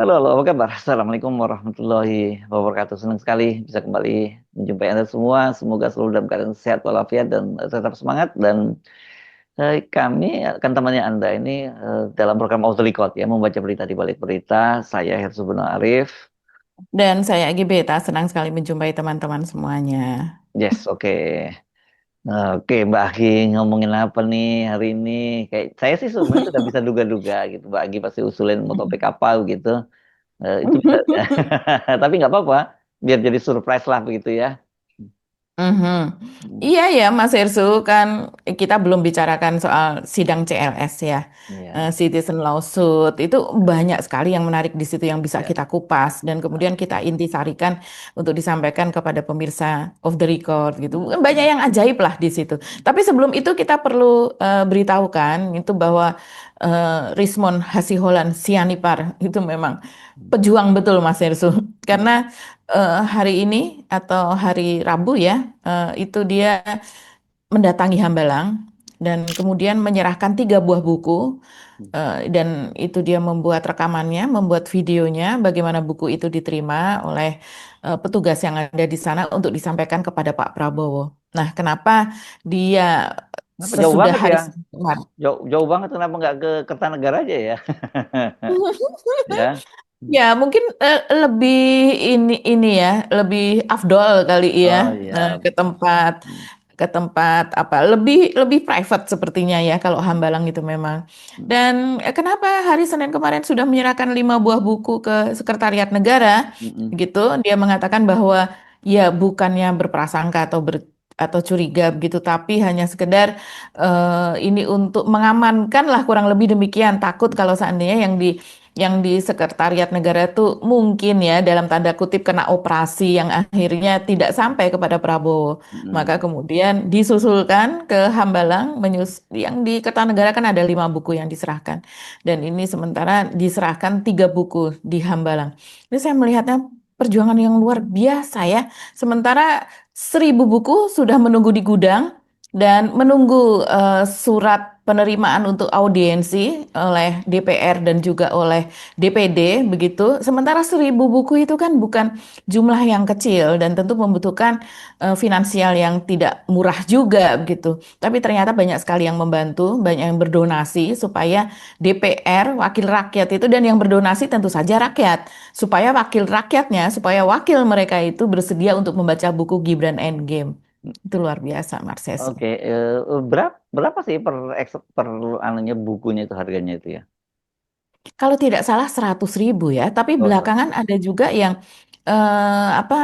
Halo, halo, apa kabar? Assalamualaikum warahmatullahi wabarakatuh. Senang sekali bisa kembali menjumpai Anda semua. Semoga selalu dalam keadaan sehat walafiat dan tetap semangat. Dan kami akan temani Anda ini dalam program Auto Record ya, membaca berita di balik berita. Saya Hersu Beno Arif. Dan saya Agi Beta, senang sekali menjumpai teman-teman semuanya. Yes, oke. Oke, Mbak Agi ngomongin apa nih hari ini? Kayak saya sih sebenarnya sudah bisa duga-duga gitu. Mbak Agi pasti usulin mau topik apa gitu. Itu bisa, tapi nggak apa-apa. Biar jadi surprise lah begitu ya. Mhm. Hmm. Iya ya Mas Hersu, kan kita belum bicarakan soal sidang CLS ya. Iya, Citizen Lawsuit itu banyak sekali yang menarik di situ yang bisa ya. kita kupas dan kemudian kita intisarikan untuk disampaikan kepada pemirsa of the record gitu. Banyak Hmm. yang ajaib lah di situ. Tapi sebelum itu kita perlu beritahukan itu bahwa Rismon Hasiholan Sianipar itu memang pejuang betul Mas Hersu. Karena hari ini atau hari Rabu ya, itu dia mendatangi Hambalang dan kemudian menyerahkan 3 buah buku, dan itu dia membuat rekamannya, membuat videonya, bagaimana buku itu diterima oleh petugas yang ada di sana untuk disampaikan kepada Pak Prabowo. Nah, kenapa dia Kenapa jauh sesudah banget hari ya? Senin kemarin? Jauh, jauh banget kenapa nggak ke Kertanegara aja ya? Ya. Ya, mungkin lebih ini ya, lebih afdol kali ya, Oh iya. ke tempat apa lebih lebih private sepertinya ya kalau Hambalang itu memang. Dan kenapa hari Senin kemarin sudah menyerahkan 5 buah buku ke Sekretariat Negara gitu? Dia mengatakan bahwa ya bukannya berprasangka atau curiga begitu, tapi hanya sekedar ini untuk mengamankan lah kurang lebih demikian. Takut kalau seandainya yang di Sekretariat Negara itu mungkin ya dalam tanda kutip kena operasi yang akhirnya tidak sampai kepada Prabowo. Maka kemudian disusulkan ke Hambalang, yang di Kertanegara kan ada 5 buku yang diserahkan. Dan ini sementara diserahkan 3 buku di Hambalang. Ini saya melihatnya perjuangan yang luar biasa ya. Sementara 1.000 buku sudah menunggu di gudang dan menunggu surat penerimaan untuk audiensi oleh DPR dan juga oleh DPD begitu. Sementara 1.000 buku itu kan bukan jumlah yang kecil dan tentu membutuhkan finansial yang tidak murah juga begitu. Tapi ternyata banyak sekali yang membantu, banyak yang berdonasi supaya DPR, wakil rakyat itu dan yang berdonasi tentu saja rakyat, supaya wakil rakyatnya, supaya wakil mereka itu bersedia untuk membaca buku Gibran Endgame. Itu luar biasa, Marceso. Oke, berapa berapa sih per anunya bukunya itu harganya itu ya? Kalau tidak salah 100.000 ya, tapi Oh, belakangan ada juga yang apa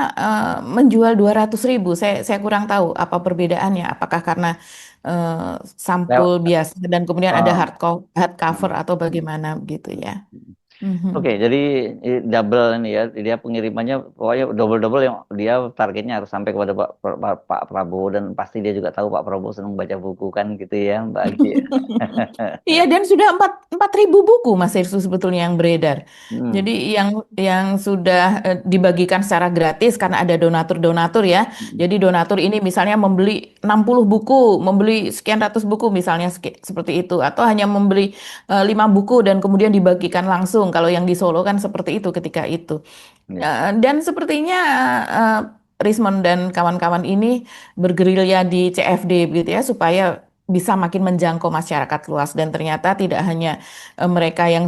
menjual 200.000. Saya kurang tahu apa perbedaannya. Apakah karena eh, sampul lewat. biasa dan kemudian ada Oh. hard cover atau bagaimana gitu ya. Mhm. Oke, jadi double ini ya, dia pengirimannya pokoknya double-double yang dia targetnya harus sampai kepada Pak Prabowo dan pasti dia juga tahu Pak Prabowo senang baca buku kan gitu ya, Mbak Agi. Iya, dan sudah 4.000 buku Mas Irsu sebetulnya yang beredar. Hmm. Jadi yang sudah dibagikan secara gratis karena ada donatur-donatur ya. Hmm. Jadi donatur ini misalnya membeli 60 buku, membeli sekian ratus buku misalnya seperti itu, atau hanya membeli 5 buku dan kemudian dibagikan langsung. Kalau yang di Solo kan seperti itu ketika itu. Ya. Dan sepertinya eh, Rismon dan kawan-kawan ini bergerilya di CFD begitu ya supaya bisa makin menjangkau masyarakat luas, dan ternyata tidak hanya mereka yang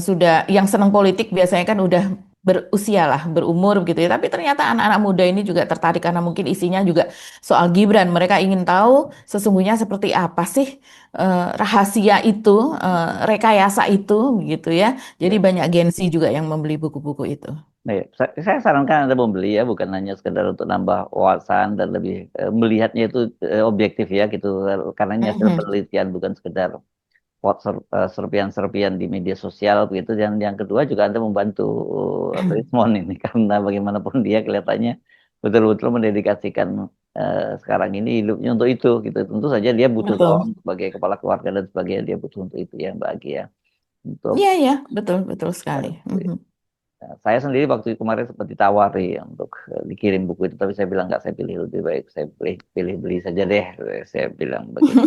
senang politik biasanya kan udah berusia lah, berumur begitu ya, tapi ternyata anak-anak muda ini juga tertarik karena mungkin isinya juga soal Gibran. Mereka ingin tahu sesungguhnya seperti apa sih rahasia itu, rekayasa itu gitu ya. Jadi Ya. banyak Gen Z juga yang membeli buku-buku itu. Nah, ya, saya sarankan Anda membeli ya, bukan hanya sekedar untuk nambah wawasan dan lebih melihatnya itu objektif ya gitu, karena ini hasil Mhm. penelitian bukan sekedar serpian-serpian di media sosial begitu. Dan yang kedua juga Anda membantu Richmond ini karena bagaimanapun dia kelihatannya betul-betul mendedikasikan sekarang ini hidupnya untuk itu gitu. Tentu saja dia butuh Betul. uang sebagai kepala keluarga dan sebagainya, dia butuh untuk itu ya Mbak Agi ya. Untuk Iya, ya, betul, betul sekali. Mhm. Nah, saya sendiri waktu kemarin sempat ditawari untuk dikirim buku itu, tapi saya bilang nggak, saya pilih lebih baik saya pilih beli saja deh, saya bilang begitu.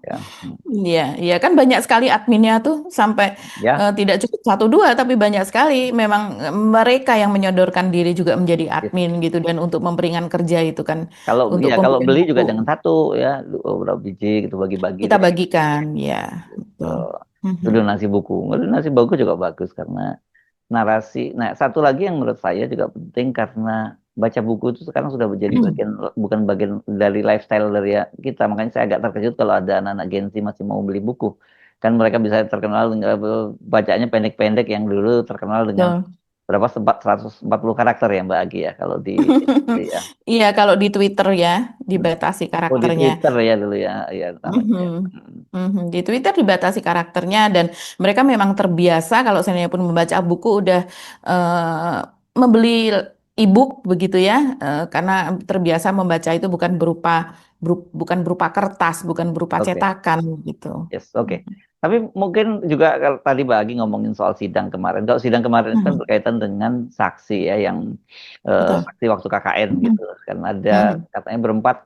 Ya, Iya, iya kan banyak sekali adminnya tuh sampai ya, tidak cukup satu dua tapi banyak sekali. Memang mereka yang menyodorkan diri juga menjadi yes. admin gitu dan untuk memperingan kerja itu kan Kalau untuk ya kalau pembelian beli buku juga jangan satu ya, beberapa biji gitu bagi-bagi kita deh. bagikan, ya Gitu. betul. Itu Mhm. donasi buku. Donasi buku juga bagus karena narasi. Nah, satu lagi yang menurut saya juga penting karena baca buku itu sekarang sudah menjadi bagian, bukan bagian dari lifestyle dari ya kita. Makanya saya agak terkejut kalau ada anak-anak Gen Z masih mau beli buku. Kan mereka bisa terkenal dengan bacanya pendek-pendek yang dulu terkenal dengan Betul. berapa 140 karakter ya Mbak Agi ya kalau di ya. Iya, kalau di Twitter ya Hmm. dibatasi Oh di karakternya. Twitter ya dulu ya, ya namanya. Mhm. Ya. Hmm. Mhm. Di Twitter dibatasi karakternya dan mereka memang terbiasa kalau saya pun membaca buku udah membeli e-book begitu ya, karena terbiasa membaca itu bukan berupa kertas, bukan berupa Oke. cetakan gitu. Yes, oke. Tapi mungkin juga kalau tadi Bagi ngomongin soal sidang kemarin. Kalau sidang kemarin itu kan Mhm. berkaitan dengan saksi ya, yang Betul. saksi waktu KKN gitu. Mhm. Kan ada Mhm. katanya berempat,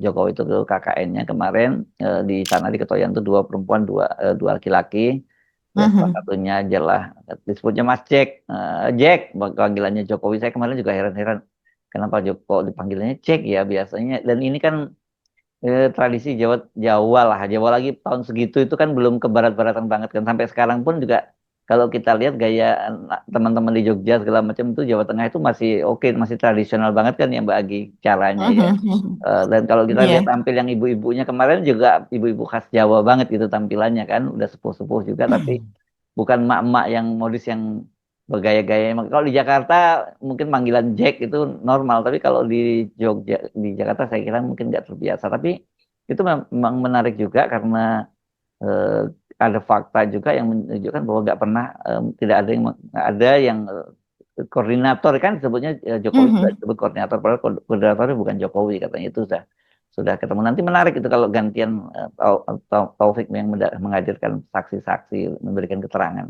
Jokowi itu ke KKN-nya kemarin, di sana di Ketoyan itu dua perempuan, dua laki-laki. Ya salah Mhm. satunya adalah disebutnya Mas Jack. Jack, panggilannya Jokowi. Saya kemarin juga heran-heran kenapa Joko dipanggilnya Jack ya biasanya. Dan ini kan tradisi Jawa Jawa lah, Jawa lagi tahun segitu itu kan belum ke barat-baratan banget kan, sampai sekarang pun juga kalau kita lihat gaya teman-teman di Jogja segala macam itu Jawa Tengah itu masih oke, masih tradisional banget kan ya Mbak Agi caranya ya. Mhm. Mhm. Dan kalau kita lihat Iya. tampil yang ibu-ibunya kemarin juga ibu-ibu khas Jawa banget gitu tampilannya kan, udah sepuh-sepuh juga tapi bukan mak-mak yang modis yang bergaya-gaya. Kalau di Jakarta mungkin panggilan Jack itu normal, tapi kalau Jogja, di Jakarta saya kira mungkin nggak terbiasa. Tapi itu memang menarik juga karena eh, ada fakta juga yang menunjukkan bahwa nggak pernah, tidak ada yang koordinator kan sebutnya, Jokowi sudah Mhm. disebut koordinator, padahal koordinatornya bukan Jokowi katanya, itu sudah ketemu. Nanti menarik itu kalau gantian, Taufik yang menghadirkan saksi-saksi memberikan keterangan.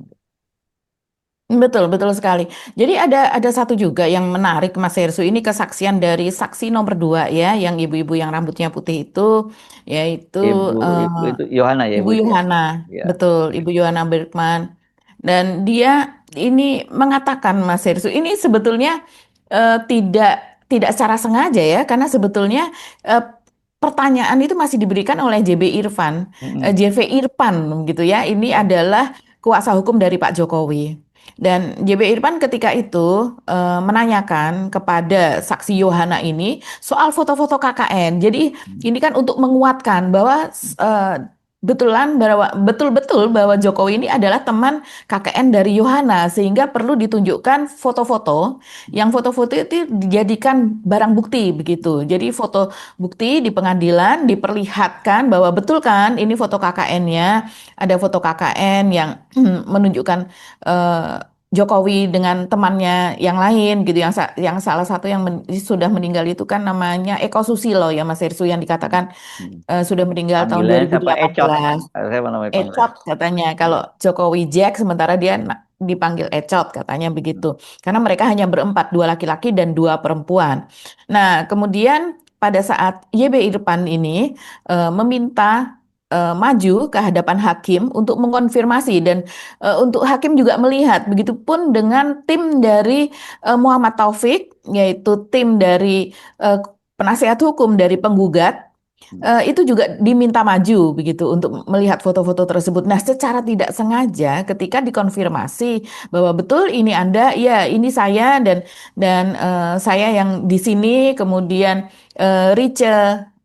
Betul, betul sekali. Jadi ada satu juga yang menarik Mas Hersu ini kesaksian dari saksi nomor dua ya, yang ibu-ibu yang rambutnya putih itu, yaitu Ibu itu Yohana ya Ibu Ibu itu ya. Yohana, Ya. betul, Ibu Yohana Bergman. Dan dia ini mengatakan Mas Hersu ini sebetulnya tidak tidak secara sengaja ya, karena sebetulnya eh, pertanyaan itu masih diberikan oleh Mm-mm. JV Irfan gitu ya. Ini adalah kuasa hukum dari Pak Jokowi. Dan JB Irfan ketika itu menanyakan kepada saksi Yohana ini soal foto-foto KKN. Jadi ini kan untuk menguatkan bahwa betul-betul bahwa Jokowi ini adalah teman KKN dari Yohana sehingga perlu ditunjukkan foto-foto yang foto-foto itu dijadikan barang bukti begitu. Jadi foto bukti di pengadilan diperlihatkan bahwa betul kan ini foto KKN-nya, ada foto KKN yang menunjukkan eh, Jokowi dengan temannya yang lain gitu, yang salah satu yang sudah meninggal itu kan namanya Eko Susilo ya Mas Irsu yang dikatakan Mm. sudah meninggal tahun Panggilannya siapa? Ecot. 2018. Saya apa namanya panggilan? Ecot katanya kalau Ya. Jokowi Jack sementara dia dipanggil Ecot katanya begitu. Karena mereka hanya berempat, dua laki-laki dan dua perempuan. Nah, kemudian pada saat YB Irfan ini meminta maju ke hadapan hakim untuk mengonfirmasi dan untuk hakim juga melihat begitupun dengan tim dari Muhammad Taufik yaitu tim dari eh, penasihat hukum dari penggugat itu juga diminta maju begitu untuk melihat foto-foto tersebut. Nah, secara tidak sengaja ketika dikonfirmasi bahwa betul ini Anda, ya ini saya dan saya yang di sini, kemudian Rice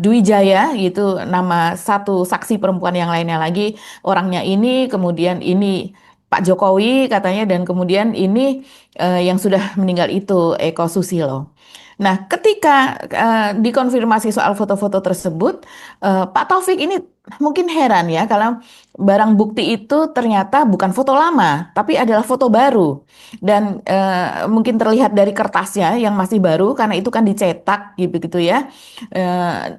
Dwi Jaya itu nama satu saksi perempuan yang lainnya lagi, orangnya ini, kemudian ini Pak Jokowi katanya dan kemudian ini yang sudah meninggal itu Eko Susilo. Nah, ketika dikonfirmasi soal foto-foto tersebut, Pak Taufik ini mungkin heran ya kalau barang bukti itu ternyata bukan foto lama, tapi adalah foto baru. Dan mungkin terlihat dari kertasnya yang masih baru karena itu kan dicetak gitu ya.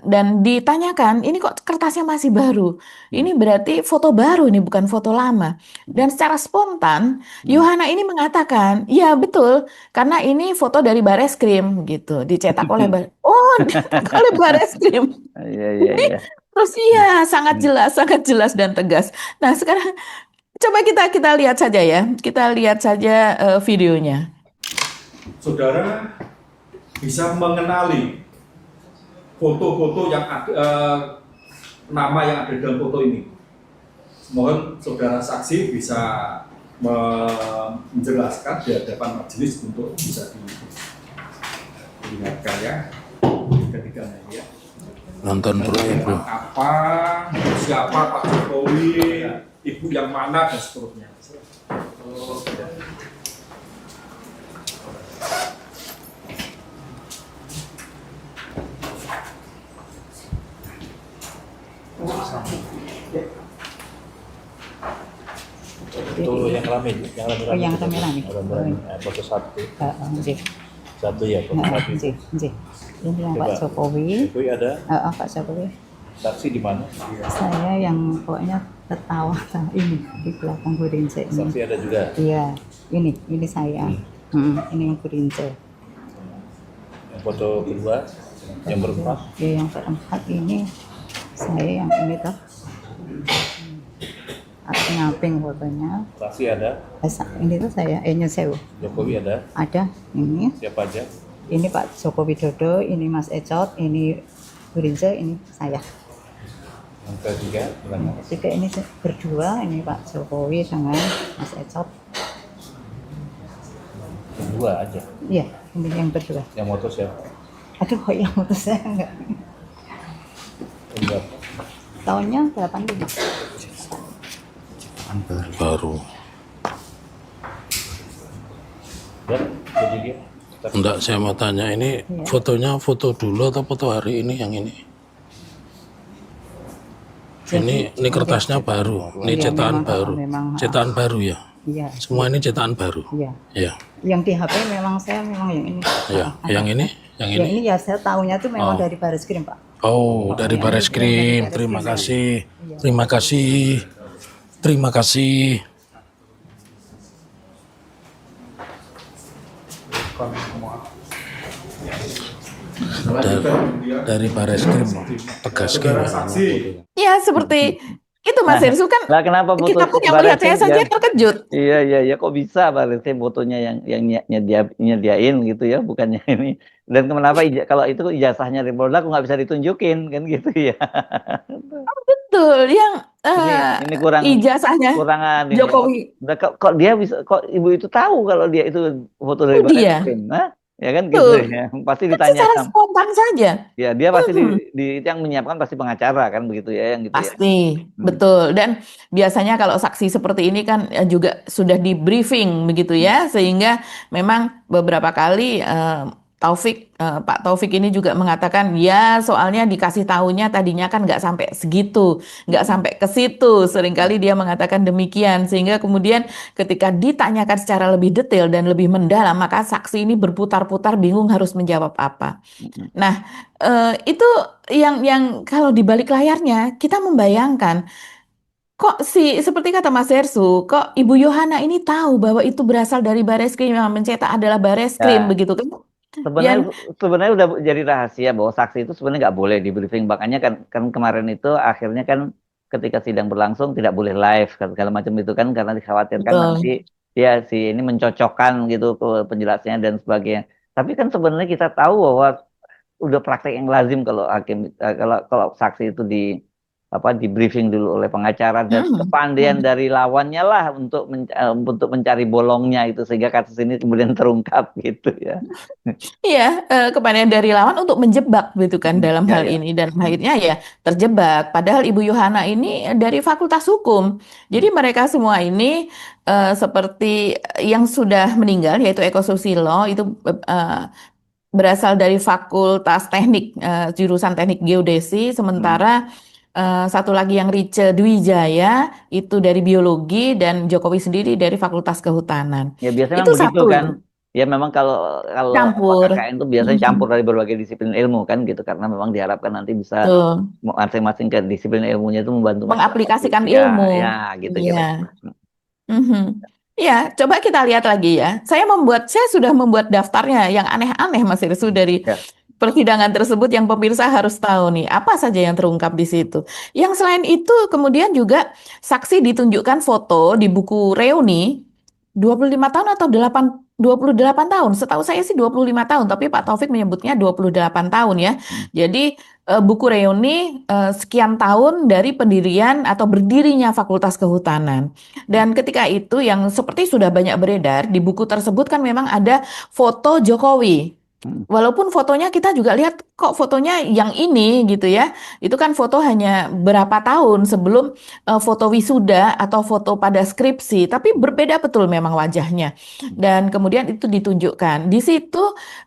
Dan ditanyakan, ini kok kertasnya masih baru? Hmm. Ini berarti foto baru nih, bukan foto lama. Hmm. Dan secara spontan, Hmm. Yohana ini mengatakan, ya betul, karena ini foto dari Bareskrim gitu, dicetak oleh Oh, dicetak oleh Bareskrim. Iya, iya, iya. Terus Hmm. iya Hmm. sangat jelas dan tegas. Nah sekarang coba kita lihat saja ya, kita lihat saja videonya. Saudara bisa mengenali foto-foto yang ada, nama yang ada dalam foto ini. Mohon saudara saksi bisa menjelaskan di hadapan majelis untuk bisa dilihatkan ya ketiganya ya. Nonton bro ya bro. Apa, siapa Pak Jokowi, ibu yang mana dan seterusnya. Itu yang kelamin, Oh, yang rame-rame. foto satu, Nggih. satu ya, foto satu. Nggih, nggih. Ini yang Coba. Pak Jokowi. Itu ada Pak Jokowi. saksi di mana? Saya yang pokoknya tertawa ini di belakang Burince ini. Saksi ada juga. Iya, ini saya. Ini yang Burince. Yang foto kedua, yang berempat. Yang keempat ini saya yang ini toh. Aku nyamping fotonya. Saksi ada, Ini tuh saya, Sewu. Jokowi ada, Ada ini. siapa aja? Ini Pak Joko Widodo, ini Mas Ecot, ini Burince, ini saya. Yang ketiga, gimana? Tiga ini berdua, ini Pak Jokowi dengan Mas Ecot. Kedua aja. Iya, ini yang berdua. Yang foto siapa? Aduh, kok yang foto saya enggak. Enggak. Tahunnya 85. Baru. Dan jadi dia. Enggak, saya mau tanya ini Iya. fotonya foto dulu atau foto hari ini yang ini? Ini kertasnya baru, ini Iya, cetakan memang, baru, memang, cetakan baru ya. Iya. Semua ini cetakan baru. Iya. Ya, Yang di HP memang saya memang yang ini. ya. Yang ini, yang Yang ini. ini ya saya tahunya tuh memang Oh. dari Bareskrim, Pak. Oh, dari Bareskrim. Terima kasih, terima kasih, terima kasih. Dari Bareskrim tegas Saudara gimana? saksi. Ya seperti itu Mas Hersu kan Lah kenapa foto kita pun yang melihat saya saja terkejut. Iya, iya, iya, kok bisa Bareskrim fotonya yang nyediain gitu ya, bukannya ini. Dan kenapa kalau itu ijazahnya dari Polda kok nggak bisa ditunjukin kan gitu ya. Betul, yang Ini kurang ijazahnya kurangan ini. Jokowi. Nah, kok dia bisa, kok ibu itu tahu kalau dia itu foto dari Oh, dia. Bareskrim? Hah? Ya kan gitu Betul. ya. Pasti Kan ditanya secara spontan saja. ya, dia pasti yang menyiapkan pasti pengacara kan begitu ya, yang gitu ya. Pasti, betul. Dan biasanya kalau saksi seperti ini kan juga sudah di briefing begitu ya, sehingga memang beberapa kali Pak Taufik ini juga mengatakan ya soalnya dikasih tahunya tadinya kan nggak sampai segitu, nggak sampai ke situ. Seringkali dia mengatakan demikian, sehingga kemudian ketika ditanyakan secara lebih detail dan lebih mendalam, maka saksi ini berputar-putar bingung harus menjawab apa. Nah, itu yang kalau di balik layarnya kita membayangkan kok seperti kata Mas Hersu, kok Ibu Yohana ini tahu bahwa itu berasal dari Bareskrim, yang mencetak adalah Bareskrim Ya. begitu kan? Sebenarnya udah jadi rahasia bahwa saksi itu sebenarnya nggak boleh di briefing. Makanya kan kemarin itu akhirnya kan ketika sidang berlangsung tidak boleh live segala macam itu kan, karena dikhawatirkan Betul. nanti ya si ini mencocokkan gitu ke penjelasannya dan sebagainya. Tapi kan sebenarnya kita tahu bahwa udah praktek yang lazim kalau hakim kalau saksi itu di briefing dulu oleh pengacara, dan kepandian dari lawannya lah untuk mencari bolongnya itu sehingga kasus ini kemudian terungkap gitu ya. Iya, kepandian dari lawan untuk menjebak gitu kan dalam hal Ya. ini, dan akhirnya ya terjebak. Padahal Ibu Yohana ini dari Fakultas Hukum. Jadi mereka semua ini seperti yang sudah meninggal yaitu Eko Susilo itu berasal dari Fakultas Teknik, jurusan Teknik Geodesi, sementara satu lagi yang Rice Dwijaya itu dari biologi, dan Jokowi sendiri dari Fakultas Kehutanan. Ya biasanya Itu memang begitu satu kan. itu, Ya memang kalau kalau apa campur. KKN itu biasanya campur Mhm. dari berbagai disiplin ilmu kan gitu karena memang diharapkan nanti bisa Betul. masing-masing ke disiplin ilmunya itu membantu masyarakat gitu. Mengaplikasikan Ya, ilmu. ya gitu Iya. kira-kira. Mhm. Ya, coba kita lihat lagi ya. Saya sudah membuat daftarnya yang aneh-aneh, Mas Irsu, dari Ya, persidangan tersebut yang pemirsa harus tahu nih, apa saja yang terungkap di situ. Yang selain itu, kemudian juga saksi ditunjukkan foto di buku reuni 25 tahun atau 28 tahun. Setahu saya sih 25 tahun, tapi Pak Taufik menyebutnya 28 tahun ya. Jadi buku reuni sekian tahun dari pendirian atau berdirinya Fakultas Kehutanan. Dan ketika itu yang seperti sudah banyak beredar, di buku tersebut kan memang ada foto Jokowi. hmm, Walaupun fotonya kita juga lihat kok fotonya yang ini gitu ya. Itu kan foto hanya berapa tahun sebelum foto wisuda atau foto pada skripsi, tapi berbeda betul memang wajahnya. Dan kemudian itu ditunjukkan. Di situ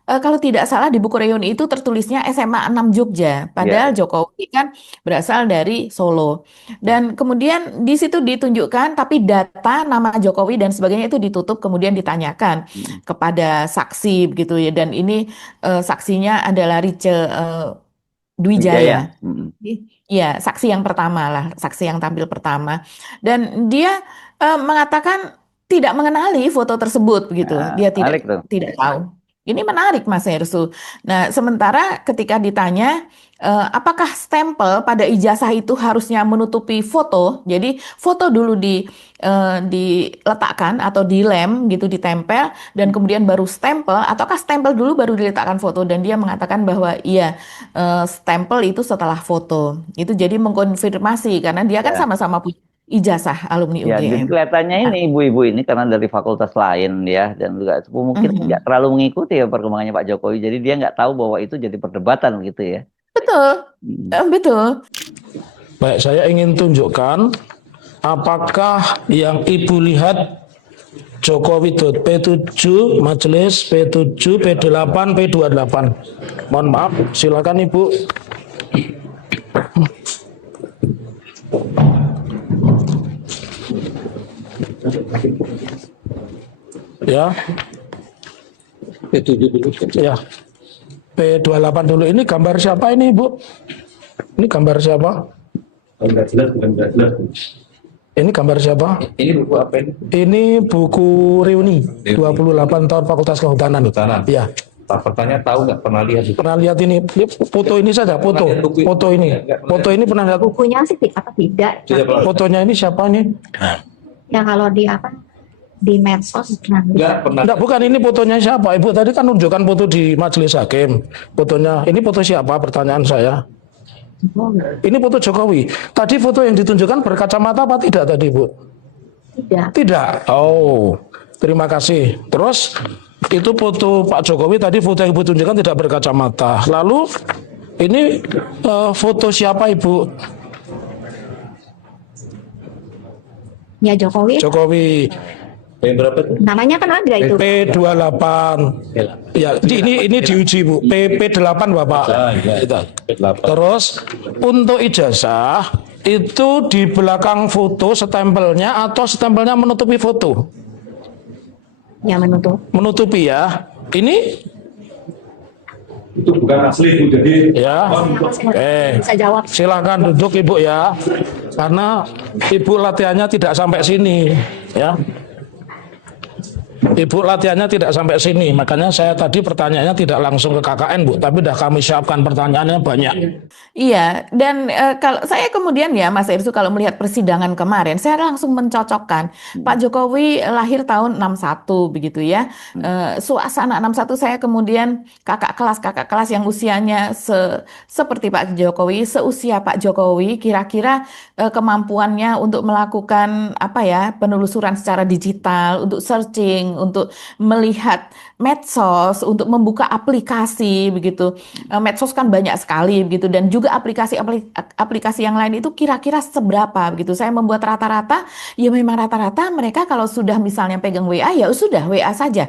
kalau tidak salah di buku reuni itu tertulisnya SMA 6 Jogja, ya, padahal ya. Jokowi kan berasal dari Solo. Dan kemudian di situ ditunjukkan, tapi data nama Jokowi dan sebagainya itu ditutup, kemudian ditanyakan Hmm. kepada saksi begitu ya. Dan ini saksinya adalah Rice Wijaya. Dwijaya. Hmm. Iya, saksi yang pertama lah, saksi yang tampil pertama. Dan dia mengatakan tidak mengenali foto tersebut begitu. Ah, Dia tidak menarik tuh. tidak tahu. Ini menarik Mas Hersu. Nah, sementara ketika ditanya apakah stempel pada ijazah itu harusnya menutupi foto, jadi foto dulu diletakkan atau dilem gitu, ditempel, dan kemudian baru stempel, ataukah stempel dulu baru diletakkan foto, dan dia mengatakan bahwa iya, stempel itu setelah foto. Itu jadi mengkonfirmasi karena dia kan Ya. sama-sama punya ijazah alumni Ya, jadi UGM. kelihatannya Nah, ini ibu-ibu ini karena dari fakultas lain ya dan juga mungkin nggak mhm. terlalu mengikuti ya perkembangannya Pak Jokowi. Jadi dia nggak tahu bahwa itu jadi perdebatan gitu ya. Betul, Hmm. betul. Baik, saya ingin tunjukkan apakah yang Ibu lihat Jokowi P7, majelis P7, P8, P28. Mohon maaf, silakan Ibu. Ya, P7 dulu. ya. P28 dulu. Ini gambar siapa ini, Ibu? Ini gambar siapa? Enggak jelas, bukan enggak jelas. Ini gambar siapa? Ini buku apa ini? Ini buku reuni 28 tahun Fakultas Kehutanan. Kehutanan. Iya. Tak pertanyaan tahu nggak pernah lihat itu? Pernah lihat ini foto ini saja, foto. Pernah lihat buku ini? Foto ini. Nggak pernah Foto ini pernah lihat. Bukunya sih apa tidak? Tidak pernah. Fotonya ini siapa nih? Ya kalau di apa di medsos nah, Enggak pernah. Enggak, bukan ini fotonya siapa? Ibu tadi kan nunjukkan foto di majelis hakim. Fotonya, ini foto siapa? Pertanyaan saya. Ini foto Jokowi. Tadi foto yang ditunjukkan berkacamata apa tidak tadi, Bu? tidak. Tidak. Oh, terima kasih. Terus itu foto Pak Jokowi tadi, foto yang Ibu tunjukkan tidak berkacamata. Lalu ini foto siapa, Ibu? Ya Jokowi Jokowi. Yang berapa tuh? namanya kan ada itu. P28. Ya, ini diuji, Bu. P8 Bapak. Itu. P8. Terus untuk ijazah itu di belakang foto stempelnya atau stempelnya menutupi foto? Ya menutup. Menutupi ya. Ini Itu bukan asli Bu, jadi ya. Bisa jawab. Silakan duduk Ibu ya. Karena Ibu latihannya tidak sampai sini ya. Ibu latihannya tidak sampai sini, makanya saya tadi pertanyaannya tidak langsung ke KKN, Bu, tapi dah kami siapkan pertanyaannya banyak. Iya, dan kalau saya kemudian ya Mas Irsu, kalau melihat persidangan kemarin, saya langsung mencocokkan. Pak Jokowi lahir tahun 61 begitu ya. Suasana 61, saya kemudian kakak kelas yang usianya seperti Pak Jokowi, seusia Pak Jokowi, kira-kira kemampuannya untuk melakukan apa ya, penelusuran secara digital, untuk searching, untuk melihat medsos, untuk membuka aplikasi begitu. Medsos kan banyak sekali begitu, dan juga aplikasi yang lain itu kira-kira seberapa begitu. Saya membuat rata-rata, ya memang rata-rata mereka kalau sudah misalnya pegang WA ya sudah WA saja.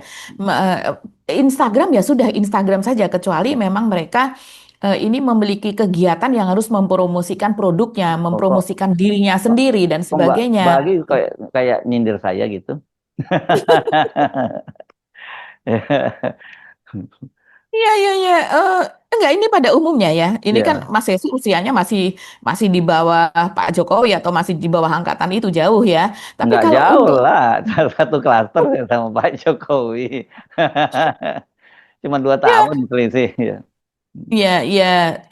Instagram ya sudah Instagram saja, kecuali memang mereka ini memiliki kegiatan yang harus mempromosikan produknya, kok mempromosikan dirinya sendiri dan kok Mbak sebagainya. Agi kayak kayak nyindir saya gitu. Iya, iya, iya. Enggak, ini pada umumnya ya. Ini kan Ya, Mas Yesus usianya masih masih di bawah Pak Jokowi atau masih di bawah angkatan itu jauh ya. Tapi nggak kalau jauh untuk lah, satu klaster ya sama Pak Jokowi. Cuma 2 tahun selisih ya. ya, ya,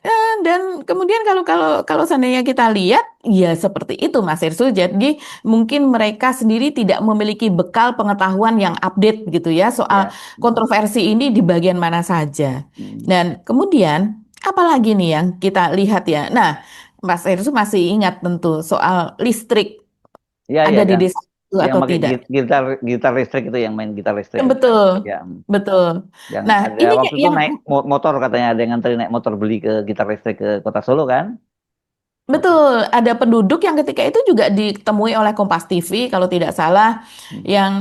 dan kemudian kalau kalau kalau seandainya kita lihat, ya seperti itu Mas Irsu. Jadi mungkin mereka sendiri tidak memiliki bekal pengetahuan yang update gitu ya soal Ya. kontroversi ini di bagian mana saja. Hmm. Dan kemudian apalagi nih yang kita lihat ya. Nah, Mas Irsu masih ingat tentu soal listrik Ya, ada ya, di yang desa itu atau pakai tidak. gitar gitar listrik itu yang main gitar listrik. Betul, Ya, betul. yang Nah, ada ini waktu itu yang naik motor katanya ada yang nganterin naik motor beli ke gitar listrik ke Kota Solo kan? Waktu betul, ada penduduk yang ketika itu juga ditemui oleh Kompas TV kalau tidak salah, hmm. yang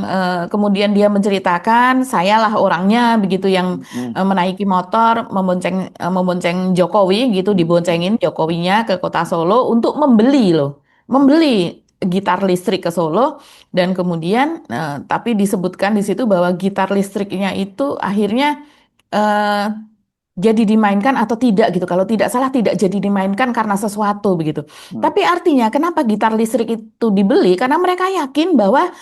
kemudian dia menceritakan sayalah orangnya begitu yang Hmm. menaiki motor membonceng Jokowi gitu, Hmm. diboncengin Jokowinya ke Kota Solo untuk membeli gitar listrik ke Solo dan kemudian tapi disebutkan di situ bahwa gitar listriknya itu akhirnya eh, jadi dimainkan atau tidak gitu. Kalau tidak salah tidak jadi dimainkan karena sesuatu begitu. Hmm. Tapi artinya kenapa gitar listrik itu dibeli? Karena mereka yakin bahwa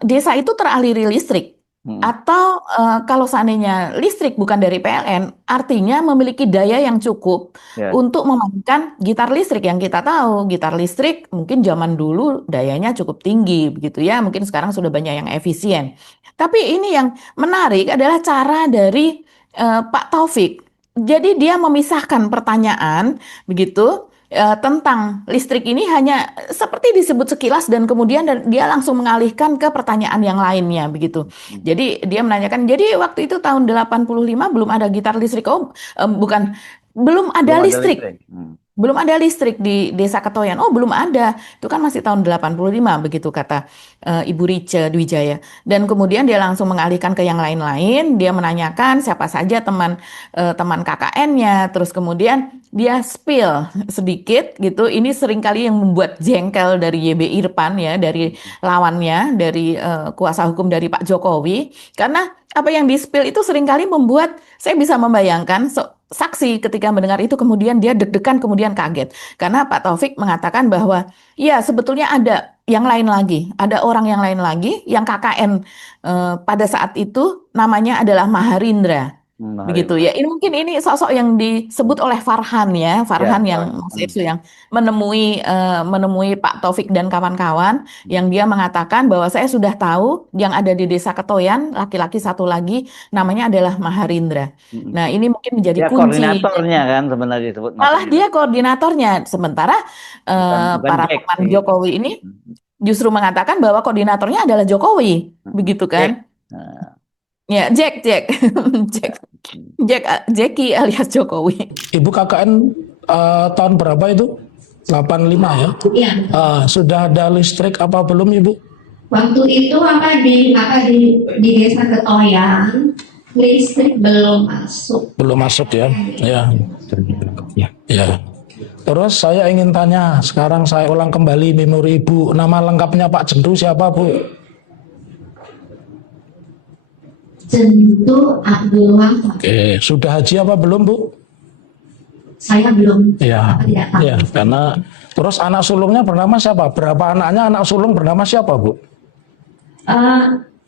desa itu teraliri listrik. Hmm. Atau kalau seandainya listrik bukan dari PLN, artinya memiliki daya yang cukup Ya. untuk memainkan gitar listrik yang kita tahu. Gitar listrik mungkin zaman dulu dayanya cukup tinggi begitu ya. Mungkin sekarang sudah banyak yang efisien. Tapi ini yang menarik adalah cara dari Pak Taufik. Jadi dia memisahkan pertanyaan begitu tentang listrik ini hanya seperti disebut sekilas dan kemudian dia langsung mengalihkan ke pertanyaan yang lainnya begitu. Hmm. Jadi dia menanyakan, jadi waktu itu tahun 85 belum ada gitar listrik. Oh, bukan, belum ada Belum ada listrik. listrik. Hmm. Belum ada listrik di Desa Ketoyan. Oh, belum ada. Itu kan masih tahun 85 begitu kata Ibu Rice Dwijaya. Dan kemudian dia langsung mengalihkan ke yang lain-lain. Dia menanyakan siapa saja teman KKN-nya. Terus kemudian dia spill sedikit gitu. Ini seringkali yang membuat jengkel dari YB Irfan ya, dari lawannya, dari kuasa hukum dari Pak Jokowi. Karena apa yang di-spill itu seringkali membuat saya bisa membayangkan saksi ketika mendengar itu kemudian dia deg-degan kemudian kaget karena Pak Taufik mengatakan bahwa ya sebetulnya ada yang lain lagi, ada orang yang lain lagi yang KKN pada saat itu namanya adalah Maharindra. Begitu ya. Ini mungkin ini sosok yang disebut oleh Farhan ya, Farhan yang Mas Irsu yang menemui Pak Taufik dan kawan-kawan yang dia mengatakan bahwa saya sudah tahu yang ada di Desa Ketoyan laki-laki satu lagi namanya adalah Maharindra. Nah, ini mungkin menjadi Dia kunci. koordinatornya kan sebenarnya disebut Malah Maharindra. dia koordinatornya, sementara Bukan para Jack teman sih. Jokowi ini justru mengatakan bahwa koordinatornya adalah Jokowi, begitu kan? Nah, Ya, Jack, Jackie alias Jokowi. Ibu KKN tahun berapa itu? 85 ya? Iya, Sudah ada listrik apa belum Ibu? waktu itu di Desa Ketoyan listrik belum masuk. Belum masuk ya? Ya. Ya. Terus saya ingin tanya, sekarang saya ulang kembali memori Ibu. Nama lengkapnya Pak Jendu siapa Bu? Jendu Abdul Wahab. Oke, sudah haji apa belum Bu? Saya belum, Ya, tidak tahu. ya, karena terus anak sulungnya bernama siapa? Berapa anaknya anak sulung bernama siapa Bu?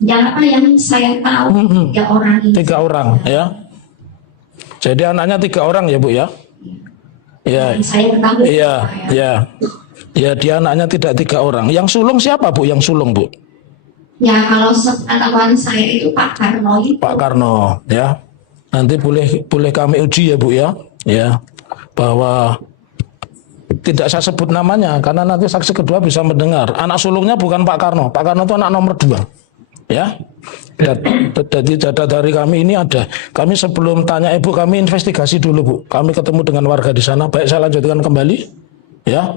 Yang saya tahu 3 orang ini. 3 orang ya. Jadi anaknya 3 orang ya Bu ya? Ya, Saya ketahui. iya, ya. Ya dia anaknya tidak 3 orang. Yang sulung siapa Bu? Yang sulung Bu? Ya kalau sepengetahuan saya itu Pak Karno itu. Pak Karno ya. Nanti boleh kami uji ya Bu ya. Ya. Bahwa tidak saya sebut namanya karena nanti saksi kedua bisa mendengar. Anak sulungnya bukan Pak Karno. Pak Karno itu anak nomor 2. Ya. Jadi data dari kami ini ada. Kami sebelum tanya Ibu kami investigasi dulu Bu. Kami ketemu dengan warga di sana. Baik saya lanjutkan kembali. Ya.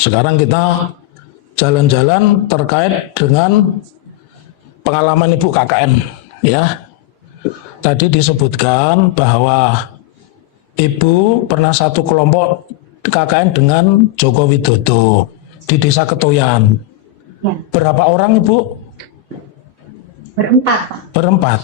Sekarang kita jalan-jalan terkait dengan pengalaman Ibu KKN. Ya. Tadi disebutkan bahwa Ibu pernah satu kelompok KKN dengan Joko Widodo di Desa Ketoyan. Ya, Berapa orang Ibu? berempat, Pak. Berempat.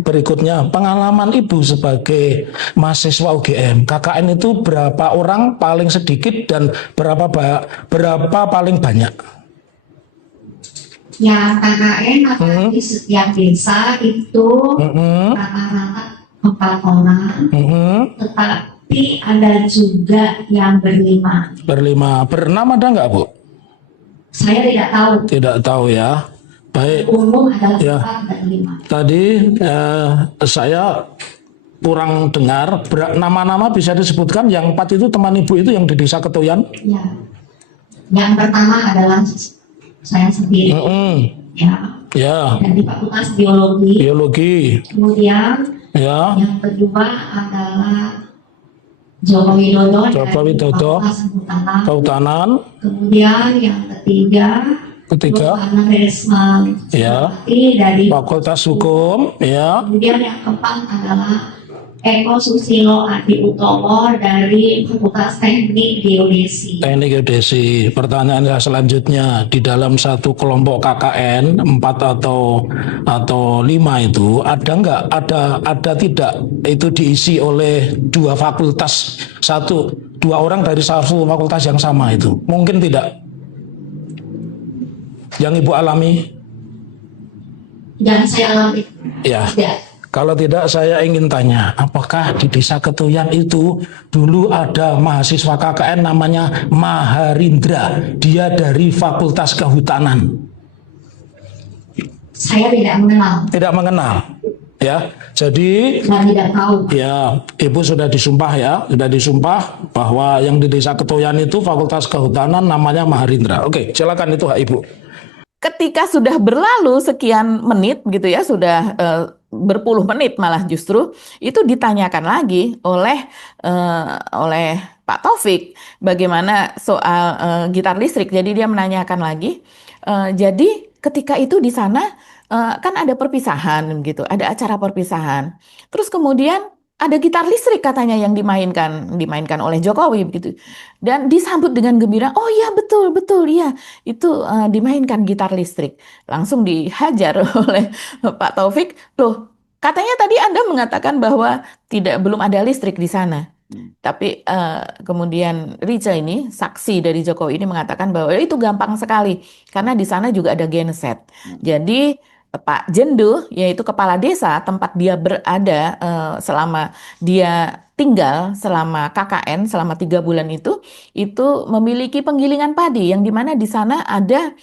Berikutnya, pengalaman Ibu sebagai mahasiswa UGM, KKN itu berapa orang paling sedikit dan berapa paling banyak? Ya, KKN atau di setiap desa itu Mhm, rata-rata 4 orang, mhm. tetapi ada juga yang berlima. Berlima, berenam ada nggak Bu? Saya tidak tahu. Tidak tahu ya. Baik, Umum adalah Ya. 4 dan 5. tadi saya kurang dengar nama-nama bisa disebutkan. Yang 4 itu teman Ibu itu yang di Desa Ketoyan. Ya. Yang pertama adalah saya sendiri, Mhm, ya, ya, dan di Fakultas Biologi. biologi, Kemudian ya, yang kedua adalah Joko Widodo Joko dari Widodo, Fakultas Kehutanan. Kehutanan, Kemudian yang ketiga Rusana Resma Ya. dari Fakultas Hukum, ya, kemudian yang keempat adalah Eko Susilo Adi Utomo dari Fakultas Teknik Geodesi. Teknik Geodesi. Pertanyaan selanjutnya, di dalam satu kelompok KKN 4 atau 5 itu ada nggak, ada tidak itu diisi oleh 2 fakultas, 2 orang dari satu fakultas yang sama itu? Mungkin tidak. Yang Ibu alami? Yang saya alami Ya. tidak. Kalau tidak, saya ingin tanya, apakah di Desa Ketoyan itu dulu ada mahasiswa KKN namanya Maharindra, dia dari Fakultas Kehutanan? Saya tidak mengenal Tidak mengenal, ya. Jadi, dan tidak tahu. ya, Ibu sudah disumpah bahwa yang di Desa Ketoyan itu Fakultas Kehutanan namanya Maharindra. Oke, silakan, itu hak Ibu. Ketika sudah berlalu sekian menit gitu ya, sudah berpuluh menit malah justru itu ditanyakan lagi oleh Pak Taufik bagaimana soal gitar listrik. Jadi dia menanyakan lagi. Jadi ketika itu di sana kan ada perpisahan gitu, ada acara perpisahan. Terus kemudian ada gitar listrik katanya yang dimainkan oleh Jokowi begitu. Dan disambut dengan gembira. Oh iya, betul iya, itu dimainkan gitar listrik. Langsung dihajar oleh Pak Taufik. Loh, katanya tadi Anda mengatakan bahwa belum ada listrik di sana. Tapi kemudian Rica ini, saksi dari Jokowi ini mengatakan bahwa itu gampang sekali karena di sana juga ada genset. Jadi Pak Jendu, yaitu kepala desa tempat dia berada selama dia tinggal selama KKN selama 3 bulan itu memiliki penggilingan padi yang dimana di sana ada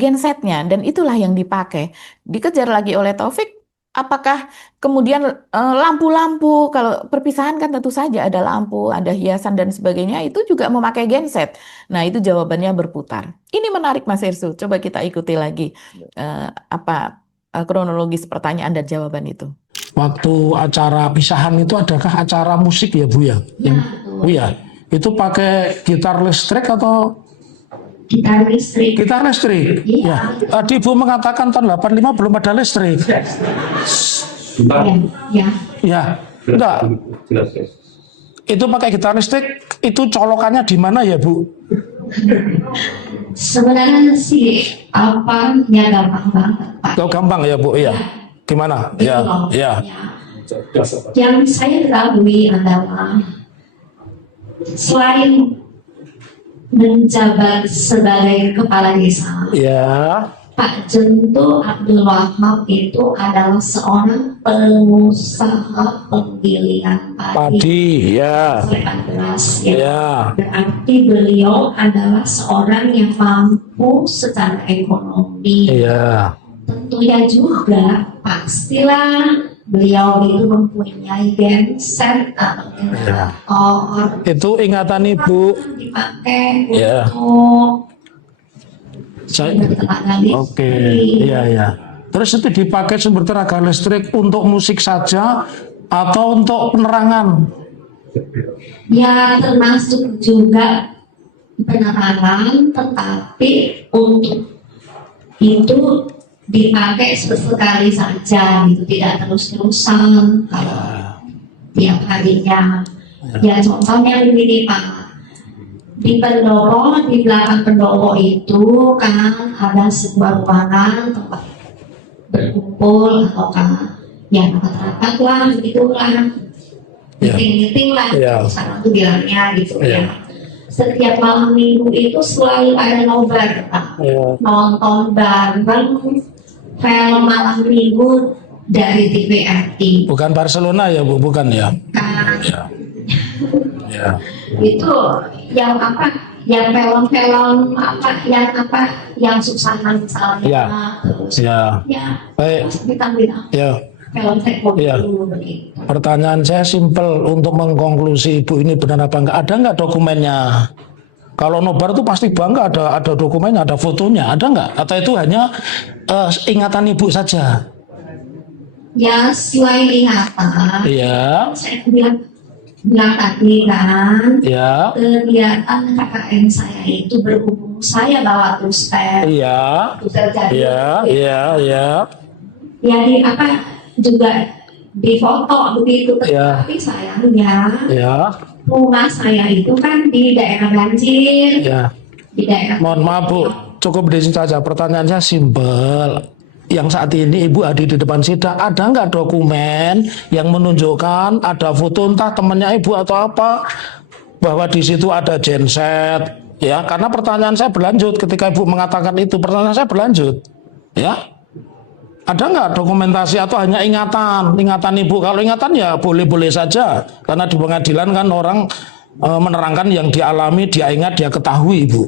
gensetnya dan itulah yang dipakai. Dikejar lagi oleh Taufik. Apakah kemudian lampu-lampu, kalau perpisahan kan tentu saja ada lampu, ada hiasan dan sebagainya, itu juga memakai genset. Nah, itu jawabannya berputar. Ini menarik Mas Irsu, coba kita ikuti lagi kronologis pertanyaan dan jawaban itu. Waktu acara pisahan itu adakah acara musik ya Bu ya? Bu ya, itu pakai gitar listrik atau? Gitar listrik. Gitar listrik. Iya. Ya. Tadi Ibu mengatakan tahun 85 belum ada listrik. Ya. Ya. Enggak. Itu pakai gitar listrik, itu colokannya di mana ya Bu? Sebenarnya sih ya gampang banget Pak. Oh, gampang ya Bu, iya. Gimana? Gitu Ya, loh. ya. Yang saya ketahui adalah selain menjabat sebagai kepala desa, Ya. Pak Jentu Abdul Wahab itu adalah seorang pengusaha penggilingan padi. Padi, ya. Sorban beras, ya. Ya. Berarti beliau adalah seorang yang mampu secara ekonomi. Iya. Tentunya juga pastilah beliau itu mempunyai genset atau generator Itu ingatan Ibu. dipakai Ya. untuk Saya tenaga Oke, listrik. iya. Terus itu dipakai sumber tenaga listrik untuk musik saja atau untuk penerangan? Ya, termasuk juga penerangan, tetapi untuk itu dipakai sesekali saja gitu, tidak terus-terusan kalau tiap harinya. Ya contohnya begini Pak, di pendopo, di belakang pendopo itu kan ada sebuah ruangan tempat berkumpul atau kan ya rapat-rapat lah begitulah, meeting-meeting lah sekarang tuh bilangnya gitu ya. Setiap malam minggu itu selalu ada nobar Pak, nonton bareng film malam minggu dari TVRI. Bukan Barcelona ya Bu, bukan ya? Ya. Itu yang apa? Yang film-film yang Susana misalnya, terus Baik. bintang-bintang film itu begitu. Pertanyaan saya simpel untuk mengkonklusi Ibu ini benar apa enggak? Ada enggak dokumennya? Kalau nobar itu pasti bangga ada dokumennya, ada fotonya, ada enggak? Atau itu hanya ingatan Ibu saja? Ya selain ingatan, saya bilang tadi kan, kegiatan KKN saya itu berhubung saya bawa tuster, tuster jadi, ya di apa juga di foto begitu, tapi sayangnya rumah saya itu kan di daerah banjir, di daerah. Mohon maaf Bu, cukup di sini saja. Pertanyaannya simpel. Yang saat ini Ibu hadir di depan sidang, ada nggak dokumen yang menunjukkan ada foto entah temannya Ibu atau apa bahwa di situ ada genset? Ya, karena pertanyaan saya berlanjut ketika Ibu mengatakan itu, pertanyaan saya berlanjut. Ya, ada nggak dokumentasi atau hanya ingatan Ibu? Kalau ingatan ya boleh-boleh saja, karena di pengadilan kan orang menerangkan yang dialami, dia ingat, dia ketahui Ibu.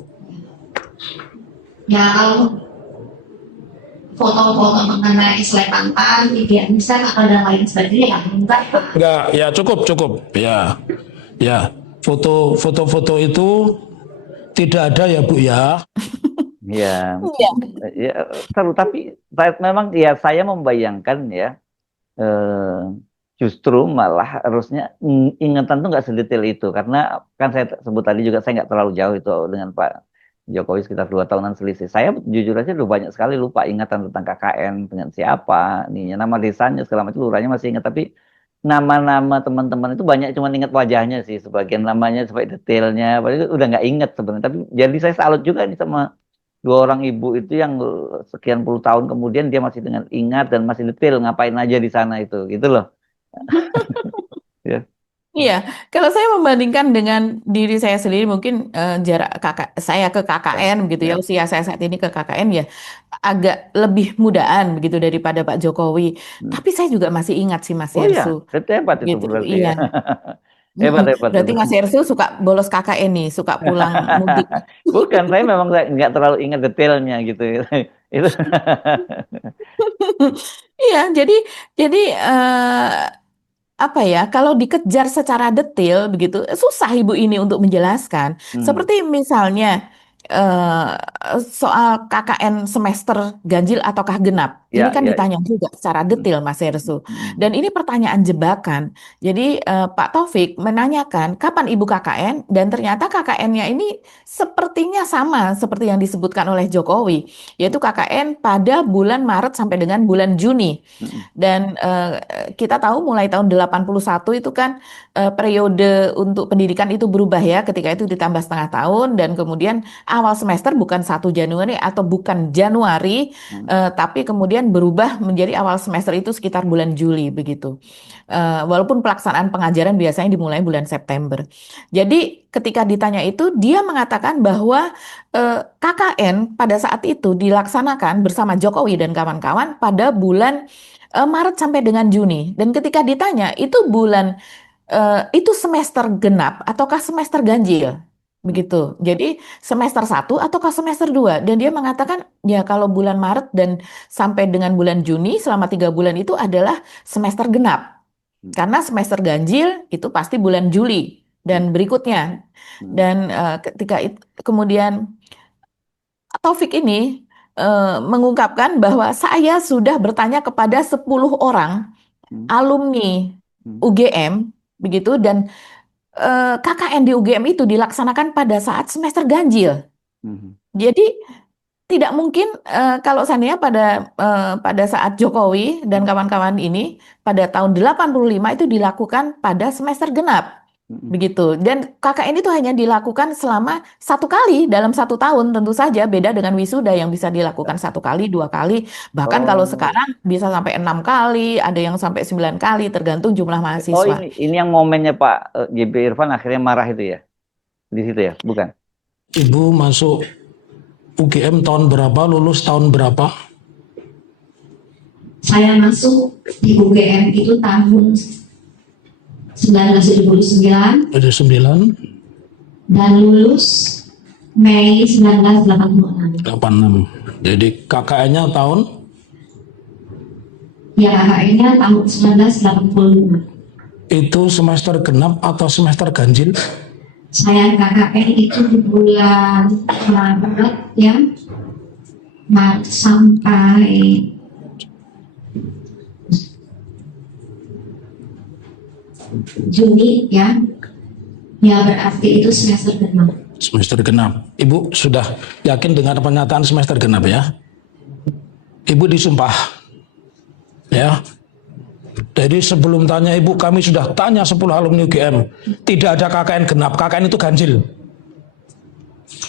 Ya kalau foto-foto mengenai selepantan, bisa atau dan lain sebagainya, enggak, ya cukup, ya foto-foto itu tidak ada ya Bu ya. Ya, seru, tapi memang ya saya membayangkan ya, justru malah harusnya ingatan tuh nggak sedetail itu, karena kan saya sebut tadi juga saya nggak terlalu jauh itu dengan Pak Jokowi sekitar 2 tahunan selisih. Saya jujur aja udah banyak sekali lupa ingatan tentang KKN dengan siapa, nama desanya segala macam, lurahnya masih ingat, tapi nama-nama teman-teman itu banyak cuma ingat wajahnya sih, sebagian namanya sampai detailnya, padahal udah nggak ingat sebenarnya. Tapi jadi saya salut juga nih sama 2 orang ibu itu yang sekian puluh tahun kemudian dia masih dengan ingat dan masih detail ngapain aja di sana itu, gitu loh. Ya. Iya, kalau saya membandingkan dengan diri saya sendiri, mungkin jarak saya ke KKN begitu ya, usia saya saat ini ke KKN ya agak lebih mudaan begitu daripada Pak Jokowi. Tapi saya juga masih ingat sih Mas Hersu. Hebat itu Gitu, berarti iya. Hebat. Berarti Mas Hersu suka bolos KKN nih, suka pulang mudik. Bukan, saya memang nggak terlalu ingat detailnya gitu. Itu. Iya, jadi apa ya, kalau dikejar secara detail begitu susah Ibu ini untuk menjelaskan. Seperti misalnya soal KKN semester ganjil ataukah genap. Ini kan ditanya juga secara detail Mas Hersu. Dan ini pertanyaan jebakan. Jadi Pak Taufik menanyakan kapan Ibu KKN, dan ternyata KKN-nya ini sepertinya sama seperti yang disebutkan oleh Jokowi, yaitu KKN pada bulan Maret sampai dengan bulan Juni. Dan kita tahu mulai tahun 81 itu kan periode untuk pendidikan itu berubah ya, ketika itu ditambah setengah tahun, dan kemudian awal semester bukan 1 Januari atau bukan Januari, tapi kemudian berubah menjadi awal semester itu sekitar bulan Juli begitu. Walaupun pelaksanaan pengajaran biasanya dimulai bulan September. Jadi ketika ditanya itu, dia mengatakan bahwa KKN pada saat itu dilaksanakan bersama Jokowi dan kawan-kawan pada bulan Maret sampai dengan Juni. Dan ketika ditanya itu itu semester genap ataukah semester ganjil? Begitu. Jadi semester 1 ataukah semester 2? Dan dia mengatakan ya kalau bulan Maret dan sampai dengan bulan Juni selama 3 bulan itu adalah semester genap. Karena semester ganjil itu pasti bulan Juli dan berikutnya. Dan ketika kemudian Taufik ini mengungkapkan bahwa saya sudah bertanya kepada 10 orang alumni UGM begitu, dan KKN di UGM itu dilaksanakan pada saat semester ganjil. Jadi tidak mungkin kalau seandainya pada saat Jokowi dan kawan-kawan ini pada tahun 85 itu dilakukan pada semester genap. Begitu. Dan KKN itu hanya dilakukan selama 1 kali dalam 1 tahun, tentu saja beda dengan wisuda yang bisa dilakukan 1 kali, 2 kali, bahkan kalau Oh, sekarang bisa sampai 6 kali, ada yang sampai 9 kali, tergantung jumlah oh mahasiswa. ini yang momennya Pak JB Irfan akhirnya marah itu ya, di situ ya, bukan? Ibu masuk UGM tahun berapa, lulus tahun berapa? Saya masuk di UGM itu tahun 1979 Ada 9, dan lulus Mei 1986. 86. Jadi KKN-nya tahun Ya, KKN-nya tahun 1985. itu semester genap atau semester ganjil? Saya KKN itu di bulan Maret ya, Maret sampai Juni ya, ya berarti itu semester genap. Semester genap. Ibu sudah yakin dengan pernyataan semester genap ya? Ibu disumpah. Ya. Jadi sebelum tanya ibu, kami sudah tanya 10 alumni UGM. Tidak ada KKN genap, KKN itu ganjil.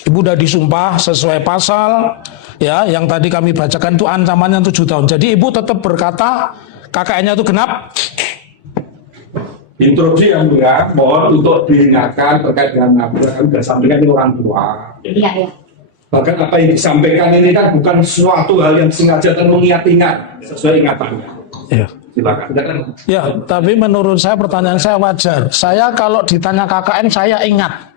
Ibu udah disumpah sesuai pasal ya, yang tadi kami bacakan itu ancamannya 7 tahun. Jadi ibu tetap berkata KKN-nya itu genap. Instruksi yang mulia, mohon untuk diingatkan terkait dengan nabrak, kami sudah sampaikan ini orang tua. Iya ya. Bahkan apa yang disampaikan ini kan bukan suatu hal yang sengaja dan mengingat-ingat sesuai ingatannya. Ya. Silakan. Ya, tapi menurut saya pertanyaan saya wajar. Saya kalau ditanya KKN saya ingat.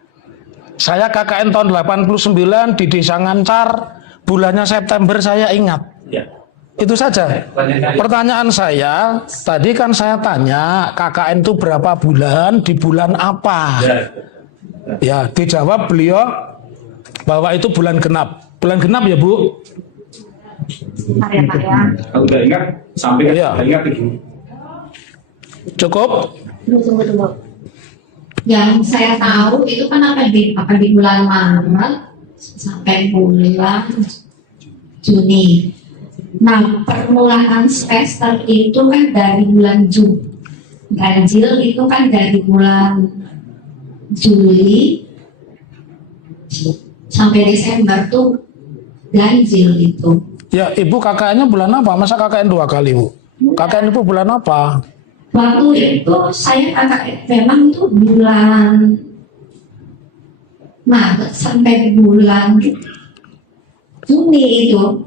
Saya KKN tahun 89 di Desa Ngancar, bulannya September saya ingat. Ya. Itu saja. Pertanyaan saya, tadi kan saya tanya KKN itu berapa bulan, di bulan apa? Ya, dijawab beliau bahwa itu bulan genap. Bulan genap ya Bu? Bentar ya Pak ya. Kalau udah ingat, sampaikan. Iya. Udah ingat itu. Cukup? Tunggu. Yang saya tahu itu kan apa di bulan Maret sampai bulan Juni. Nah, permulaan semester itu kan dari bulan Juni. Ganjil itu kan dari bulan Juli sampai Desember tuh ganjil itu. Ya, Ibu KKN-nya bulan apa? Masa KKN 2 kali, Bu? KKN itu bulan apa? Waktu itu saya KKN memang itu bulan Maret sampai bulan Juni itu.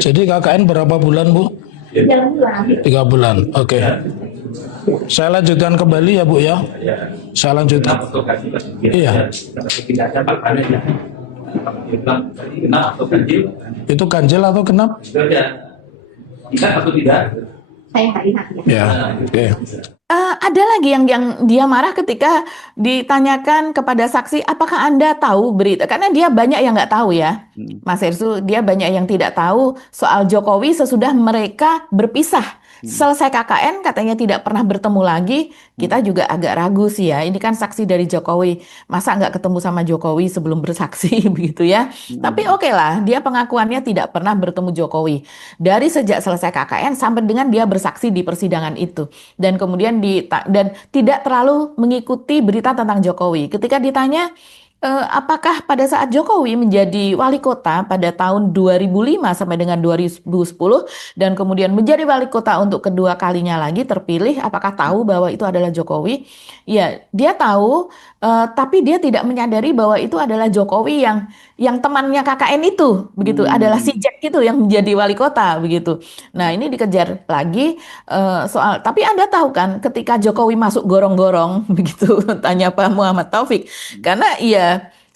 Jadi KKN berapa bulan, Bu? 3 bulan. 3 bulan. Oke. Saya lanjutkan kembali ya, Bu ya. Saya lanjutkan. Iya. Tidak ada pakannya ya. Genap atau ganjil? Itu ganjil atau genap? Itu aja. Ingat atau tidak? Saya nggak ingat ya. Ya. Oke. Ada lagi yang dia marah ketika ditanyakan kepada saksi, apakah Anda tahu berita? Karena dia banyak yang nggak tahu ya, Mas Ersu. Dia banyak yang tidak tahu soal Jokowi sesudah mereka berpisah. Selesai KKN katanya tidak pernah bertemu lagi. Kita juga agak ragu sih ya. Ini kan saksi dari Jokowi. Masa nggak ketemu sama Jokowi sebelum bersaksi begitu ya. Tapi oke lah, dia pengakuannya tidak pernah bertemu Jokowi. Dari sejak selesai KKN sampai dengan dia bersaksi di persidangan itu. Dan kemudian dan tidak terlalu mengikuti berita tentang Jokowi. Ketika ditanya apakah pada saat Jokowi menjadi wali kota pada tahun 2005 sampai dengan 2010 dan kemudian menjadi wali kota untuk kedua kalinya lagi terpilih, apakah tahu bahwa itu adalah Jokowi? Ya, dia tahu, tapi dia tidak menyadari bahwa itu adalah Jokowi yang temannya KKN itu, begitu, adalah si Jack itu yang menjadi wali kota, begitu. Nah, ini dikejar lagi soal. Tapi Anda tahu kan, ketika Jokowi masuk gorong-gorong, begitu, tanya Pak Muhammad Taufik, karena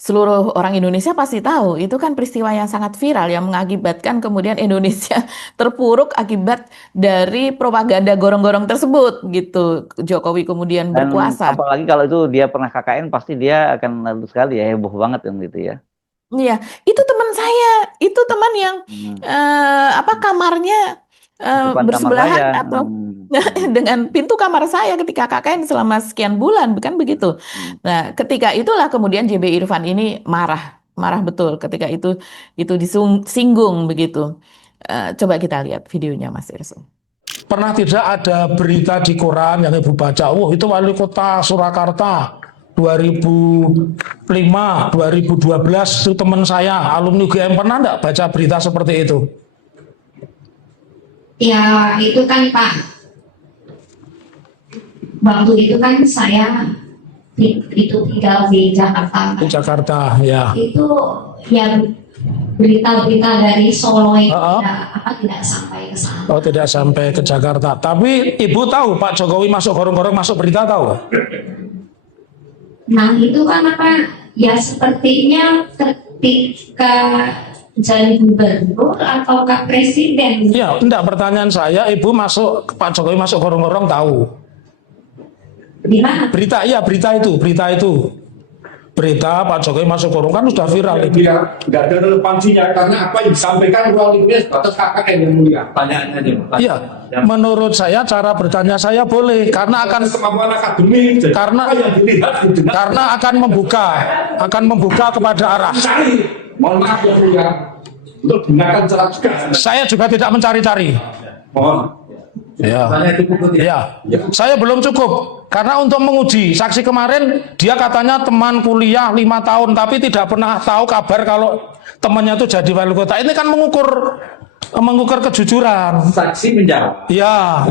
seluruh orang Indonesia pasti tahu, itu kan peristiwa yang sangat viral yang mengakibatkan kemudian Indonesia terpuruk akibat dari propaganda gorong-gorong tersebut, gitu. Jokowi kemudian Dan berkuasa. apalagi kalau itu dia pernah KKN, pasti dia akan lalu sekali ya, heboh banget yang gitu ya. Iya, itu teman saya, itu teman yang kamarnya Depan kamar bersebelahan saya. atau dengan pintu kamar saya ketika KKN selama sekian bulan, bukan begitu? Nah, ketika itulah kemudian JB Irfan ini marah. marah betul ketika itu disinggung begitu. Coba kita lihat videonya Mas Irso. Pernah tidak ada berita di koran yang Ibu baca, itu wali kota Surakarta 2005, 2012 itu teman saya, alumni UGM, pernah enggak baca berita seperti itu? Ya itu kan Pak, waktu itu kan saya itu tinggal di Jakarta. Di Jakarta, ya. Itu ya berita-berita dari Solo itu Uh-uh. tidak sampai ke sana. Oh, tidak sampai ke Jakarta. Tapi Ibu tahu Pak Jokowi masuk gorong-gorong masuk berita, tahu? Nah itu kan ya sepertinya ketika jadi gubernur atau ke presiden. Ya, enggak, pertanyaan saya, Ibu Pak Jokowi masuk gorong-gorong tahu? Di mana? Berita itu. Berita Pak Jokowi masuk gorong kan sudah viral itu. Dia nggak ada relevansinya karena apa yang disampaikan ruang lingkupnya sebatas KKN yang mulia. Pertanyaannya aja, Pak. Iya, menurut saya cara bertanya saya boleh karena akan Kemampuan akademik, jadi Karena- apa yang dilihat didengar. karena akan membuka kepada arah. Cari, mohon maaf ya mulia, untuk gunakan cara tegas. Saya juga tidak mencari-cari. Mohon. Ya. Pertanyaan cukup ya. Ya, saya belum cukup karena untuk menguji saksi kemarin dia katanya teman kuliah 5 tahun tapi tidak pernah tahu kabar kalau temannya itu jadi wali kota. Ini kan mengukur kejujuran. Saksi menjawab. Ya,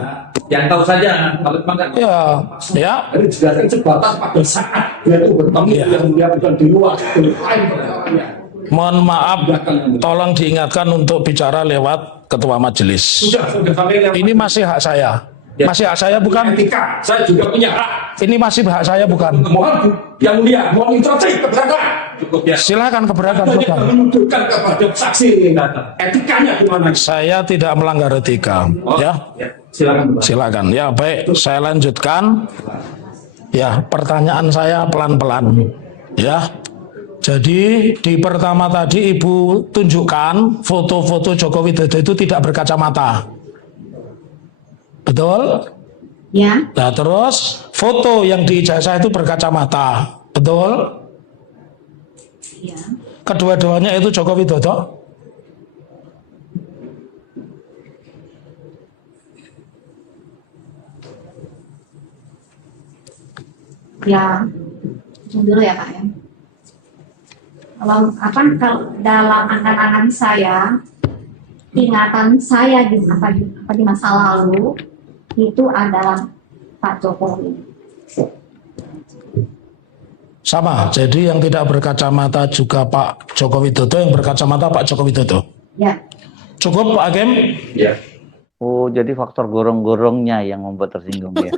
Yang tahu saja, kalau memang nggak- ya. Jadi dijelaskan sebatas pada saat dia itu bertemu Iya. yang mulia bukan di luar. Itu lain perkaranya. Mohon maaf, tolong diingatkan untuk bicara lewat ketua majelis. Sudah sampai yang Ini masih hak saya. Masih hak saya bukan? etika. Saya juga punya hak. Ini masih hak saya bukan? Mohon yang mulia, mohon instruksi keberatan. cukup ya. Silakan keberatan Hanya bukan? menunjukkan kepada saksi ini etikanya gimana? Saya tidak melanggar etika. Ya, Silakan, Pak. silakan. Ya, baik. Saya lanjutkan. Ya, pertanyaan saya pelan-pelan. Ya. Jadi di pertama tadi Ibu tunjukkan foto-foto Joko Widodo itu tidak berkacamata. Betul? Ya, Nah, terus foto yang di ijazah itu berkacamata. Betul? ya. Kedua-duanya itu Joko Widodo. Ya, izin dulu ya Pak ya. Kalau dalam angan-angan saya, ingatan saya di masa lalu itu adalah Pak Jokowi. Sama. Jadi yang tidak berkacamata juga Pak Joko Widodo, yang berkacamata Pak Joko Widodo. Ya, Cukup Pak Hakim? Ya. Oh, jadi faktor gorong-gorongnya yang membuat tersinggung ya.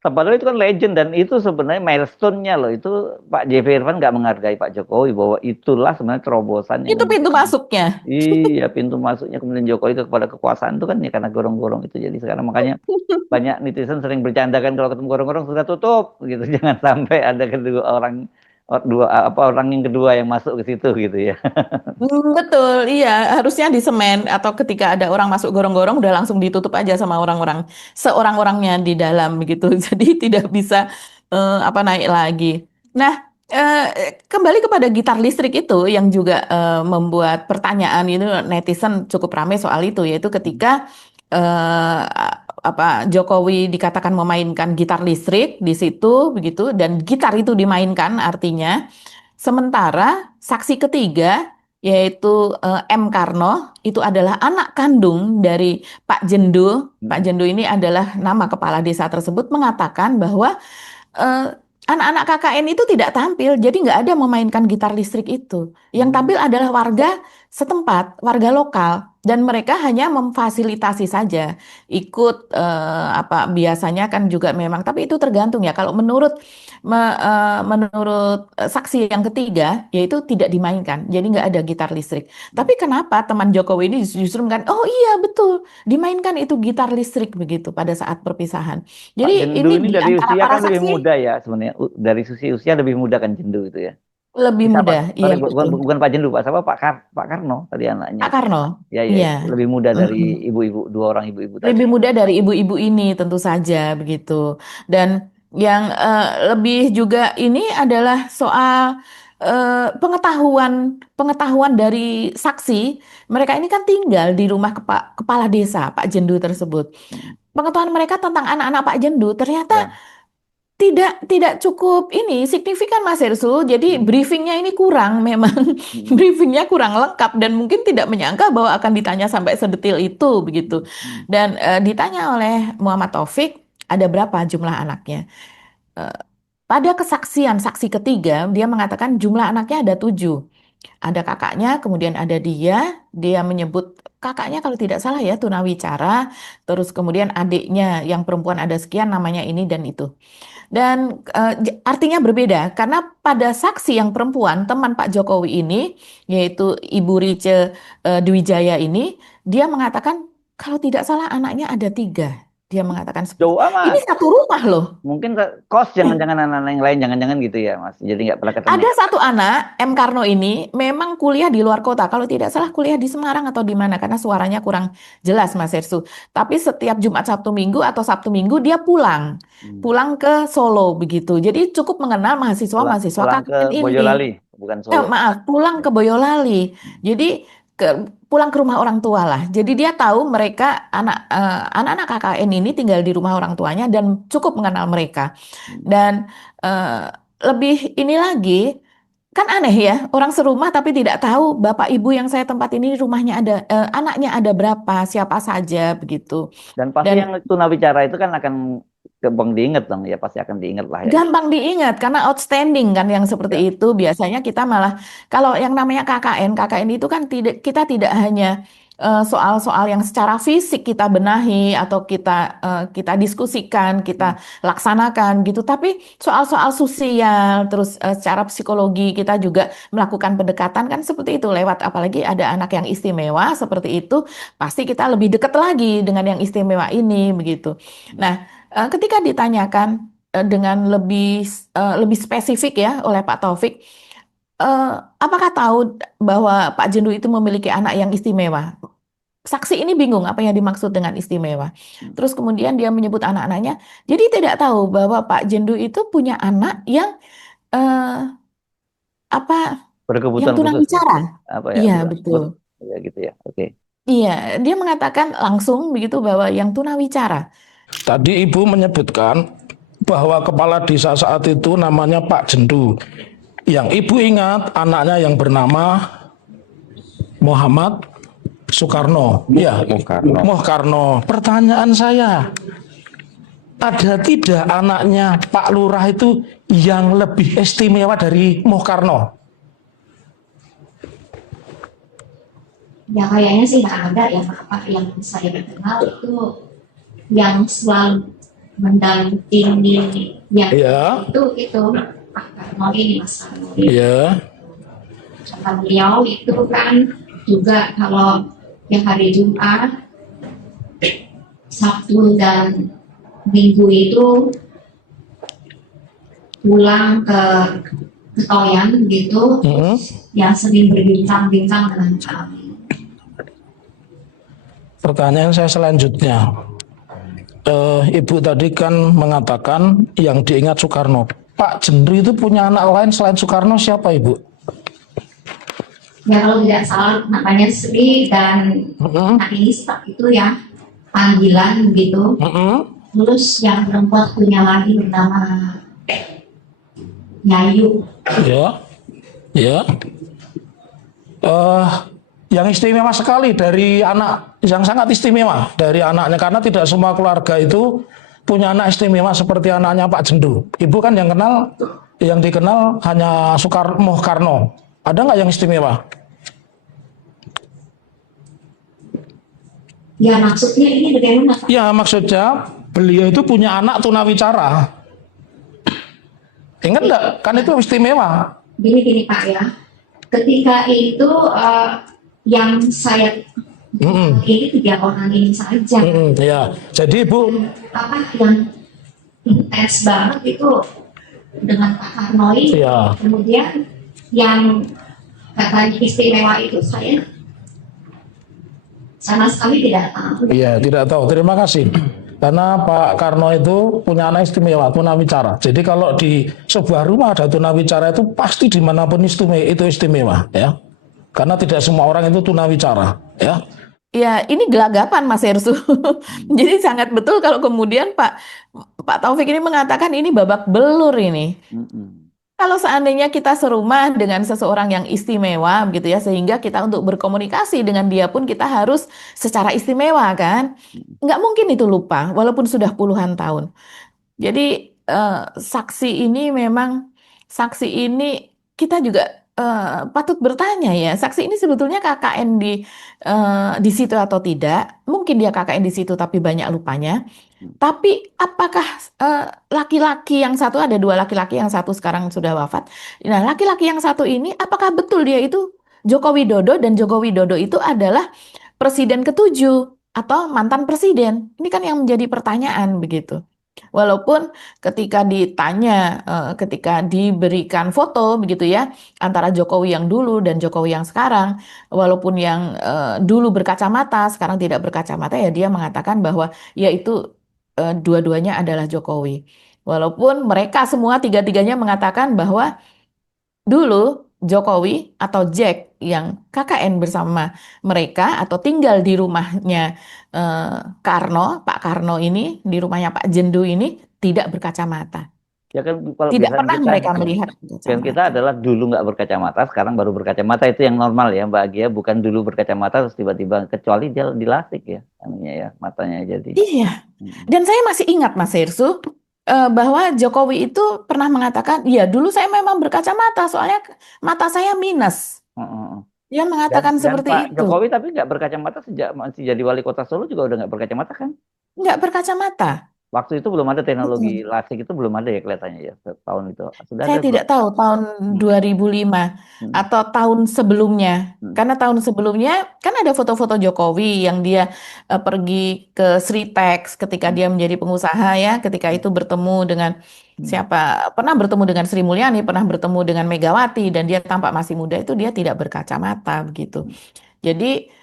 Padahal itu kan legend dan itu sebenarnya milestone-nya loh. Itu Pak JV Irfan nggak menghargai Pak Jokowi bahwa itulah sebenarnya terobosan. Itu pintu masuknya. Iya, pintu masuknya kemudian Jokowi kepada kekuasaan itu kan ya karena gorong-gorong itu. Jadi sekarang makanya banyak netizen sering bercanda kan kalau ketemu gorong-gorong sudah tutup gitu. Jangan sampai ada orang yang kedua yang masuk ke situ gitu ya. Betul, iya. Harusnya di semen atau ketika ada orang masuk gorong-gorong udah langsung ditutup aja sama orang-orang, seorang-orangnya di dalam begitu. Jadi tidak bisa naik lagi. Nah, kembali kepada gitar listrik itu yang juga membuat pertanyaan itu netizen cukup ramai soal itu, yaitu ketika Jokowi dikatakan memainkan gitar listrik di situ begitu dan gitar itu dimainkan artinya sementara saksi ketiga yaitu M. Karno itu adalah anak kandung dari Pak Jendo. Pak Jendo ini adalah nama kepala desa tersebut mengatakan bahwa anak-anak KKN itu tidak tampil, jadi nggak ada memainkan gitar listrik itu. Yang tampil adalah warga setempat, warga lokal, dan mereka hanya memfasilitasi saja. Ikut biasanya kan juga memang, tapi itu tergantung ya. Kalau menurut saksi yang ketiga, yaitu tidak dimainkan, jadi nggak ada gitar listrik. Tapi kenapa teman Jokowi ini justru mengatakan, oh iya betul, dimainkan itu gitar listrik begitu pada saat perpisahan. Jadi Pak Jendu ini di dari antara usia para kan lebih saksi muda ya sebenarnya. Dari sisi usia lebih muda kan Jendu itu ya. lebih Siapa? muda, iya Bukan, betul. bukan Pak Jendu, Pak siapa? Pak Karno tadi anaknya. Pak Karno, Ya, iya. lebih muda dari ibu-ibu, dua orang ibu-ibu tadi. Lebih muda dari ibu-ibu ini tentu saja begitu. Dan yang lebih juga ini adalah soal pengetahuan dari saksi, mereka ini kan tinggal di rumah kepala desa Pak Jendu tersebut. Pengetahuan mereka tentang anak-anak Pak Jendu ternyata tidak cukup ini signifikan Mas Hersul. Jadi briefingnya ini kurang memang. Briefingnya kurang lengkap dan mungkin tidak menyangka bahwa akan ditanya sampai sedetil itu begitu. Dan ditanya oleh Muhammad Taufik, ada berapa jumlah anaknya? Pada kesaksian saksi ketiga, dia mengatakan jumlah anaknya ada 7. Ada kakaknya, kemudian ada dia menyebut kakaknya kalau tidak salah ya tunawicara, terus kemudian adiknya yang perempuan ada sekian, namanya ini dan itu. Dan artinya berbeda karena pada saksi yang perempuan teman Pak Jokowi ini yaitu Ibu Rice Dwijaya ini, dia mengatakan kalau tidak salah anaknya ada 3. Dia mengatakan Jauh ini amat. satu rumah loh. Mungkin kos jangan-jangan anak-anak yang lain jangan-jangan gitu ya Mas. Jadi nggak pernah ketemu. Ada satu anak, M. Karno ini memang kuliah di luar kota. Kalau tidak salah kuliah di Semarang atau di mana karena suaranya kurang jelas Mas Hersu. Tapi setiap Jumat Sabtu Minggu atau Sabtu Minggu dia pulang ke Solo begitu. Jadi cukup mengenal mahasiswa-mahasiswa pulang ke KKN ini. Boyolali, bukan Solo. Maaf, pulang ke Boyolali. Jadi pulang ke rumah orang tua lah. Jadi dia tahu mereka anak-anak KKN ini tinggal di rumah orang tuanya dan cukup mengenal mereka. Dan lebih ini lagi, kan aneh ya, orang serumah tapi tidak tahu bapak ibu yang saya tempat ini rumahnya ada anaknya ada berapa, siapa saja begitu. Dan pasti yang tunawicara itu kan akan gampang diingat dong ya, pasti akan diingat lah ya. Gampang diingat karena outstanding kan yang seperti itu. Biasanya kita malah kalau yang namanya KKN itu kan kita tidak hanya soal-soal yang secara fisik kita benahi atau kita diskusikan, kita laksanakan gitu. Tapi soal-soal sosial, terus secara psikologi kita juga melakukan pendekatan kan seperti itu lewat apalagi ada anak yang istimewa seperti itu, pasti kita lebih dekat lagi dengan yang istimewa ini begitu. Nah, ketika ditanyakan dengan lebih spesifik ya oleh Pak Taufik, apakah tahu bahwa Pak Jendu itu memiliki anak yang istimewa? Saksi ini bingung apa yang dimaksud dengan istimewa. Terus kemudian dia menyebut anak-anaknya. Jadi tidak tahu bahwa Pak Jendu itu punya anak yang berkebutuhan yang tunawicara. Apa ya? Iya, betul. Ya gitu ya. Oke. Iya, dia mengatakan langsung begitu bahwa yang tunawicara. Tadi Ibu menyebutkan bahwa kepala desa saat itu namanya Pak Jendu. Yang Ibu ingat anaknya yang bernama Muhammad Soekarno. Ya, Moh-Karno. Pertanyaan saya, ada tidak anaknya Pak Lurah itu yang lebih istimewa dari Moh-Karno? Ya kayaknya sih nggak ada ya, apa yang saya kenal itu yang selalu mendampingi yang itu Pak Karno ini, Mas Karno ini. Iya. Kata beliau itu kan juga kalau yang hari Jumat, Sabtu dan Minggu itu pulang ke Toyan gitu, yang sering berbincang-bincang dengan kami. Pertanyaan saya selanjutnya, Ibu tadi kan mengatakan yang diingat Soekarno. Pak Jendu itu punya anak lain selain Soekarno siapa Ibu? Ya kalau tidak salah namanya Sri dan Anissa itu ya panggilan gitu. Terus yang perempuan punya lagi bernama Yayu. Ya. Yang istimewa sekali dari anak, yang sangat istimewa dari anaknya karena tidak semua keluarga itu punya anak istimewa seperti anaknya Pak Jendu. Ibu kan yang dikenal hanya Moh-Karno. Ada nggak yang istimewa? Ya maksudnya ini bagaimana Pak? Ya maksudnya beliau itu punya anak tunawicara. Ingat nggak? Kan itu istimewa. Gini Pak ya. Ketika itu yang saya ini 3 orang ini saja. Ya. Jadi Ibu Apa yang intens banget itu dengan Pak Karno ini. Ya. Kemudian yang katanya istimewa itu saya sama sekali tidak tahu. Iya, tidak tahu. Terima kasih. Karena Pak Karno itu punya anak istimewa, tunawicara. Jadi kalau di sebuah rumah ada tunawicara itu pasti dimanapun itu istimewa, ya. Karena tidak semua orang itu tunawicara, ya. Ya, ini gelagapan Mas Hersu. Jadi sangat betul kalau kemudian Pak Taufik ini mengatakan ini babak belur ini. Mm-mm. Kalau seandainya kita serumah dengan seseorang yang istimewa, gitu ya, sehingga kita untuk berkomunikasi dengan dia pun kita harus secara istimewa, kan? Nggak mungkin itu lupa, walaupun sudah puluhan tahun. Jadi saksi ini kita juga patut bertanya ya. Saksi ini sebetulnya KKN di situ atau tidak? Mungkin dia KKN di situ tapi banyak lupanya. Tapi apakah laki-laki yang satu, ada dua laki-laki yang satu sekarang sudah wafat. Nah, laki-laki yang satu ini apakah betul dia itu Joko Widodo, dan Joko Widodo itu adalah presiden ketujuh atau mantan presiden? Ini kan yang menjadi pertanyaan begitu. Walaupun ketika ditanya, ketika diberikan foto begitu ya, antara Jokowi yang dulu dan Jokowi yang sekarang, walaupun yang dulu berkacamata, sekarang tidak berkacamata, ya dia mengatakan bahwa ya itu dua-duanya adalah Jokowi. Walaupun mereka semua tiga-tiganya mengatakan bahwa dulu Jokowi atau Jack yang KKN bersama mereka atau tinggal di rumahnya Pak Karno ini, di rumahnya Pak Jendu ini tidak berkacamata. Ya kan kalau Tidak biasanya pernah kita mereka melihat kan kita berkacamata. adalah dulu nggak berkacamata, sekarang baru berkacamata, itu yang normal ya Mbak Agia, bukan dulu berkacamata terus tiba-tiba, kecuali dia dilasik ya, anunya ya, matanya jadi. Iya, Mm. dan saya masih ingat Mas Hersu bahwa Jokowi itu pernah mengatakan, ya dulu saya memang berkacamata, soalnya mata saya minus. Mm-mm. Dia Dan mengatakan Pak seperti itu, Jokowi tapi nggak berkacamata sejak masih jadi wali kota Solo juga udah nggak berkacamata kan? nggak berkacamata. Waktu itu belum ada teknologi Betul. lasik, itu belum ada ya kelihatannya ya, tahun itu sudah Saya ada belum? tidak tahu tahun Hmm. 2005 Hmm. atau tahun sebelumnya. Hmm. Karena tahun sebelumnya kan ada foto-foto Jokowi yang dia pergi ke Sritex ketika dia menjadi pengusaha ya, ketika itu bertemu dengan siapa? Pernah bertemu dengan Sri Mulyani, pernah bertemu dengan Megawati, dan dia tampak masih muda, itu dia tidak berkacamata begitu. Jadi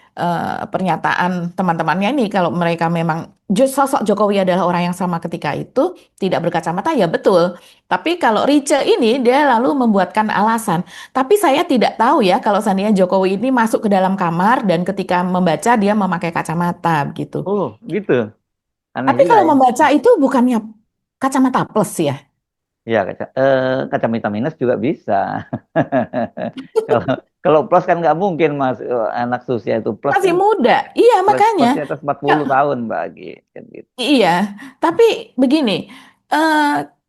pernyataan teman-temannya ini kalau mereka memang sosok Jokowi adalah orang yang sama ketika itu tidak berkacamata, ya betul. Tapi kalau Rice ini dia lalu membuatkan alasan. Tapi saya tidak tahu ya kalau seandainya Jokowi ini masuk ke dalam kamar dan ketika membaca dia memakai kacamata begitu. Oh gitu, aneh Tapi juga kalau ya. membaca itu bukannya kacamata plus ya? Ya kacamata minus juga bisa. Kalau kalau plus kan nggak mungkin Mas, anak usia itu plus Masih kan, muda. Iya plus makanya. di atas 40 tahun Mbak Agi kan gitu. Iya, tapi begini,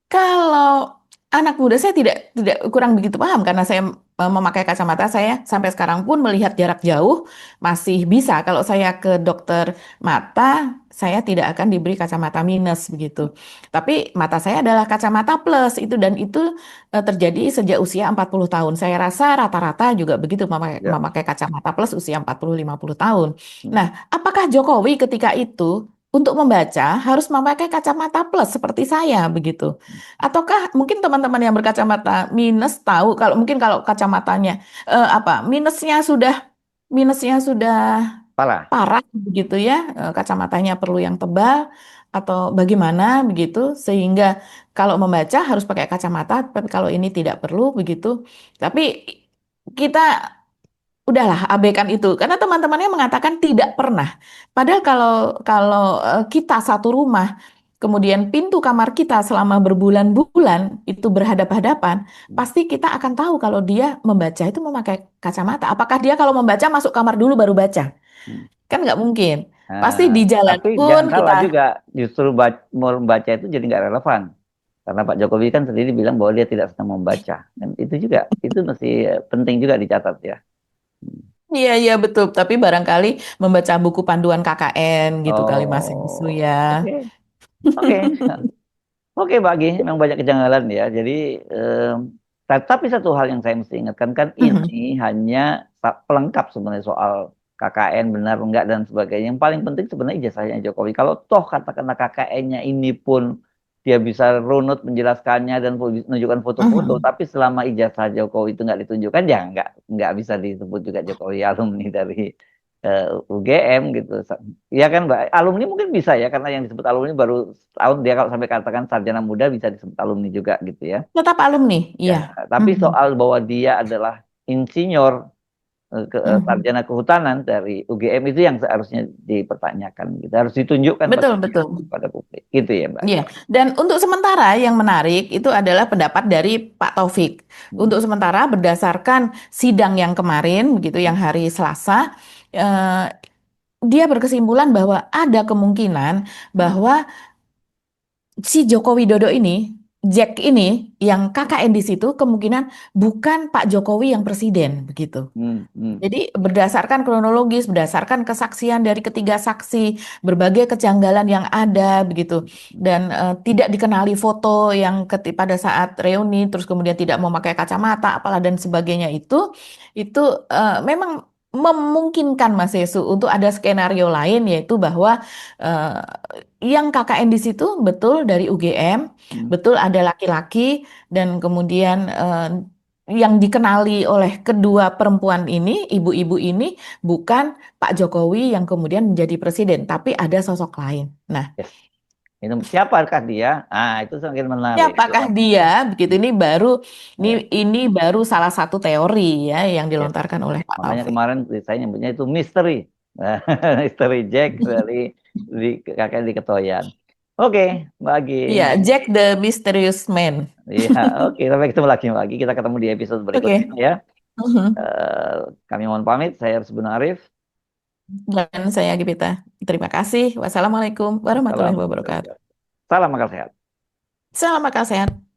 kalau anak muda saya tidak kurang begitu paham karena saya memakai kacamata, saya sampai sekarang pun melihat jarak jauh masih bisa. Kalau saya ke dokter mata, saya tidak akan diberi kacamata minus begitu. Tapi mata saya adalah kacamata plus itu, dan itu terjadi sejak usia 40 tahun. Saya rasa rata-rata juga begitu Ya. memakai kacamata plus usia 40-50 tahun. Hmm. Nah, apakah Jokowi ketika itu untuk membaca harus memakai kacamata plus seperti saya begitu? Ataukah mungkin teman-teman yang berkacamata minus tahu kalau mungkin kalau kacamatanya minusnya sudah Parah. parah begitu ya, kacamatanya perlu yang tebal atau bagaimana begitu, sehingga kalau membaca harus pakai kacamata, tapi kalau ini tidak perlu begitu. Tapi kita udahlah abaikan itu karena teman-temannya mengatakan tidak pernah. Padahal kalau kita satu rumah, kemudian pintu kamar kita selama berbulan-bulan itu berhadap-hadapan, pasti kita akan tahu kalau dia membaca itu memakai kacamata. Apakah dia kalau membaca masuk kamar dulu baru baca? Hmm. Kan nggak mungkin. Pasti Nah, di jalan tapi pun jangan salah kita. juga, justru membaca itu jadi nggak relevan. Karena Pak Jokowi kan sendiri bilang bahwa dia tidak sedang membaca. Dan itu juga, itu mesti penting juga dicatat ya. Iya, iya betul. Tapi barangkali membaca buku panduan KKN gitu kali Mas Hengsu Oh, ya. oke, oke, oke, Mbak Agi, memang banyak kejanggalan ya. Jadi, tapi satu hal yang saya mesti ingatkan kan, ini hanya pelengkap sebenarnya soal KKN benar enggak dan sebagainya. Yang paling penting sebenarnya ijazahnya Jokowi. Kalau toh katakanlah KKN-nya ini pun dia bisa runut menjelaskannya dan menunjukkan foto-foto, tapi selama ijazah Jokowi itu nggak ditunjukkan, ya nggak bisa disebut juga Jokowi alumni dari UGM gitu. Ya kan Mbak, alumni mungkin bisa ya, karena yang disebut alumni baru tahun, dia kalau sampai katakan sarjana muda bisa disebut alumni juga gitu ya. Tetap alumni, Ya, iya. tapi Mhm. soal bahwa dia adalah insinyur Mhm. sarjana kehutanan dari UGM itu yang seharusnya dipertanyakan gitu. Harus ditunjukkan Betul, betul. pada publik. Gitu ya, Mbak. Iya, dan untuk sementara yang menarik itu adalah pendapat dari Pak Taufik. Hmm. Untuk sementara berdasarkan sidang yang kemarin, begitu, yang hari Selasa, eh, dia berkesimpulan bahwa ada kemungkinan bahwa si Joko Widodo ini, Jack ini, yang KKN di situ kemungkinan bukan Pak Jokowi yang presiden, begitu. Hmm, hmm. Jadi berdasarkan kronologis, berdasarkan kesaksian dari ketiga saksi, berbagai kejanggalan yang ada begitu, dan tidak dikenali foto yang pada saat reuni, terus kemudian tidak memakai kacamata, apalah dan sebagainya itu memang memungkinkan Mas Yesu untuk ada skenario lain, yaitu bahwa eh, yang KKN di situ betul dari UGM, betul ada laki-laki, dan kemudian yang dikenali oleh kedua perempuan ini, ibu-ibu ini, bukan Pak Jokowi yang kemudian menjadi presiden, tapi ada sosok lain. Nah, Yes. Itu siapakah dia? Ah, itu semakin menarik. siapakah dia? Begitu, Ya, ini baru salah satu teori ya yang ya. dilontarkan oleh Pak Makanya Taufik. kemarin saya nyebutnya itu misteri. Misteri Jack kakek di Ketoyan. Oke, Mbak Agi. Iya, Jack the Mysterious Man. Iya, oke. Sampai ketemu lagi. Kita ketemu di episode berikutnya Oke. ya. Mhm. Kami mohon pamit. Saya Arif Arif. Dan saya Gipita. Terima kasih. Wassalamualaikum warahmatullahi Salam. wabarakatuh. Salam akal sehat. Salam akal sehat.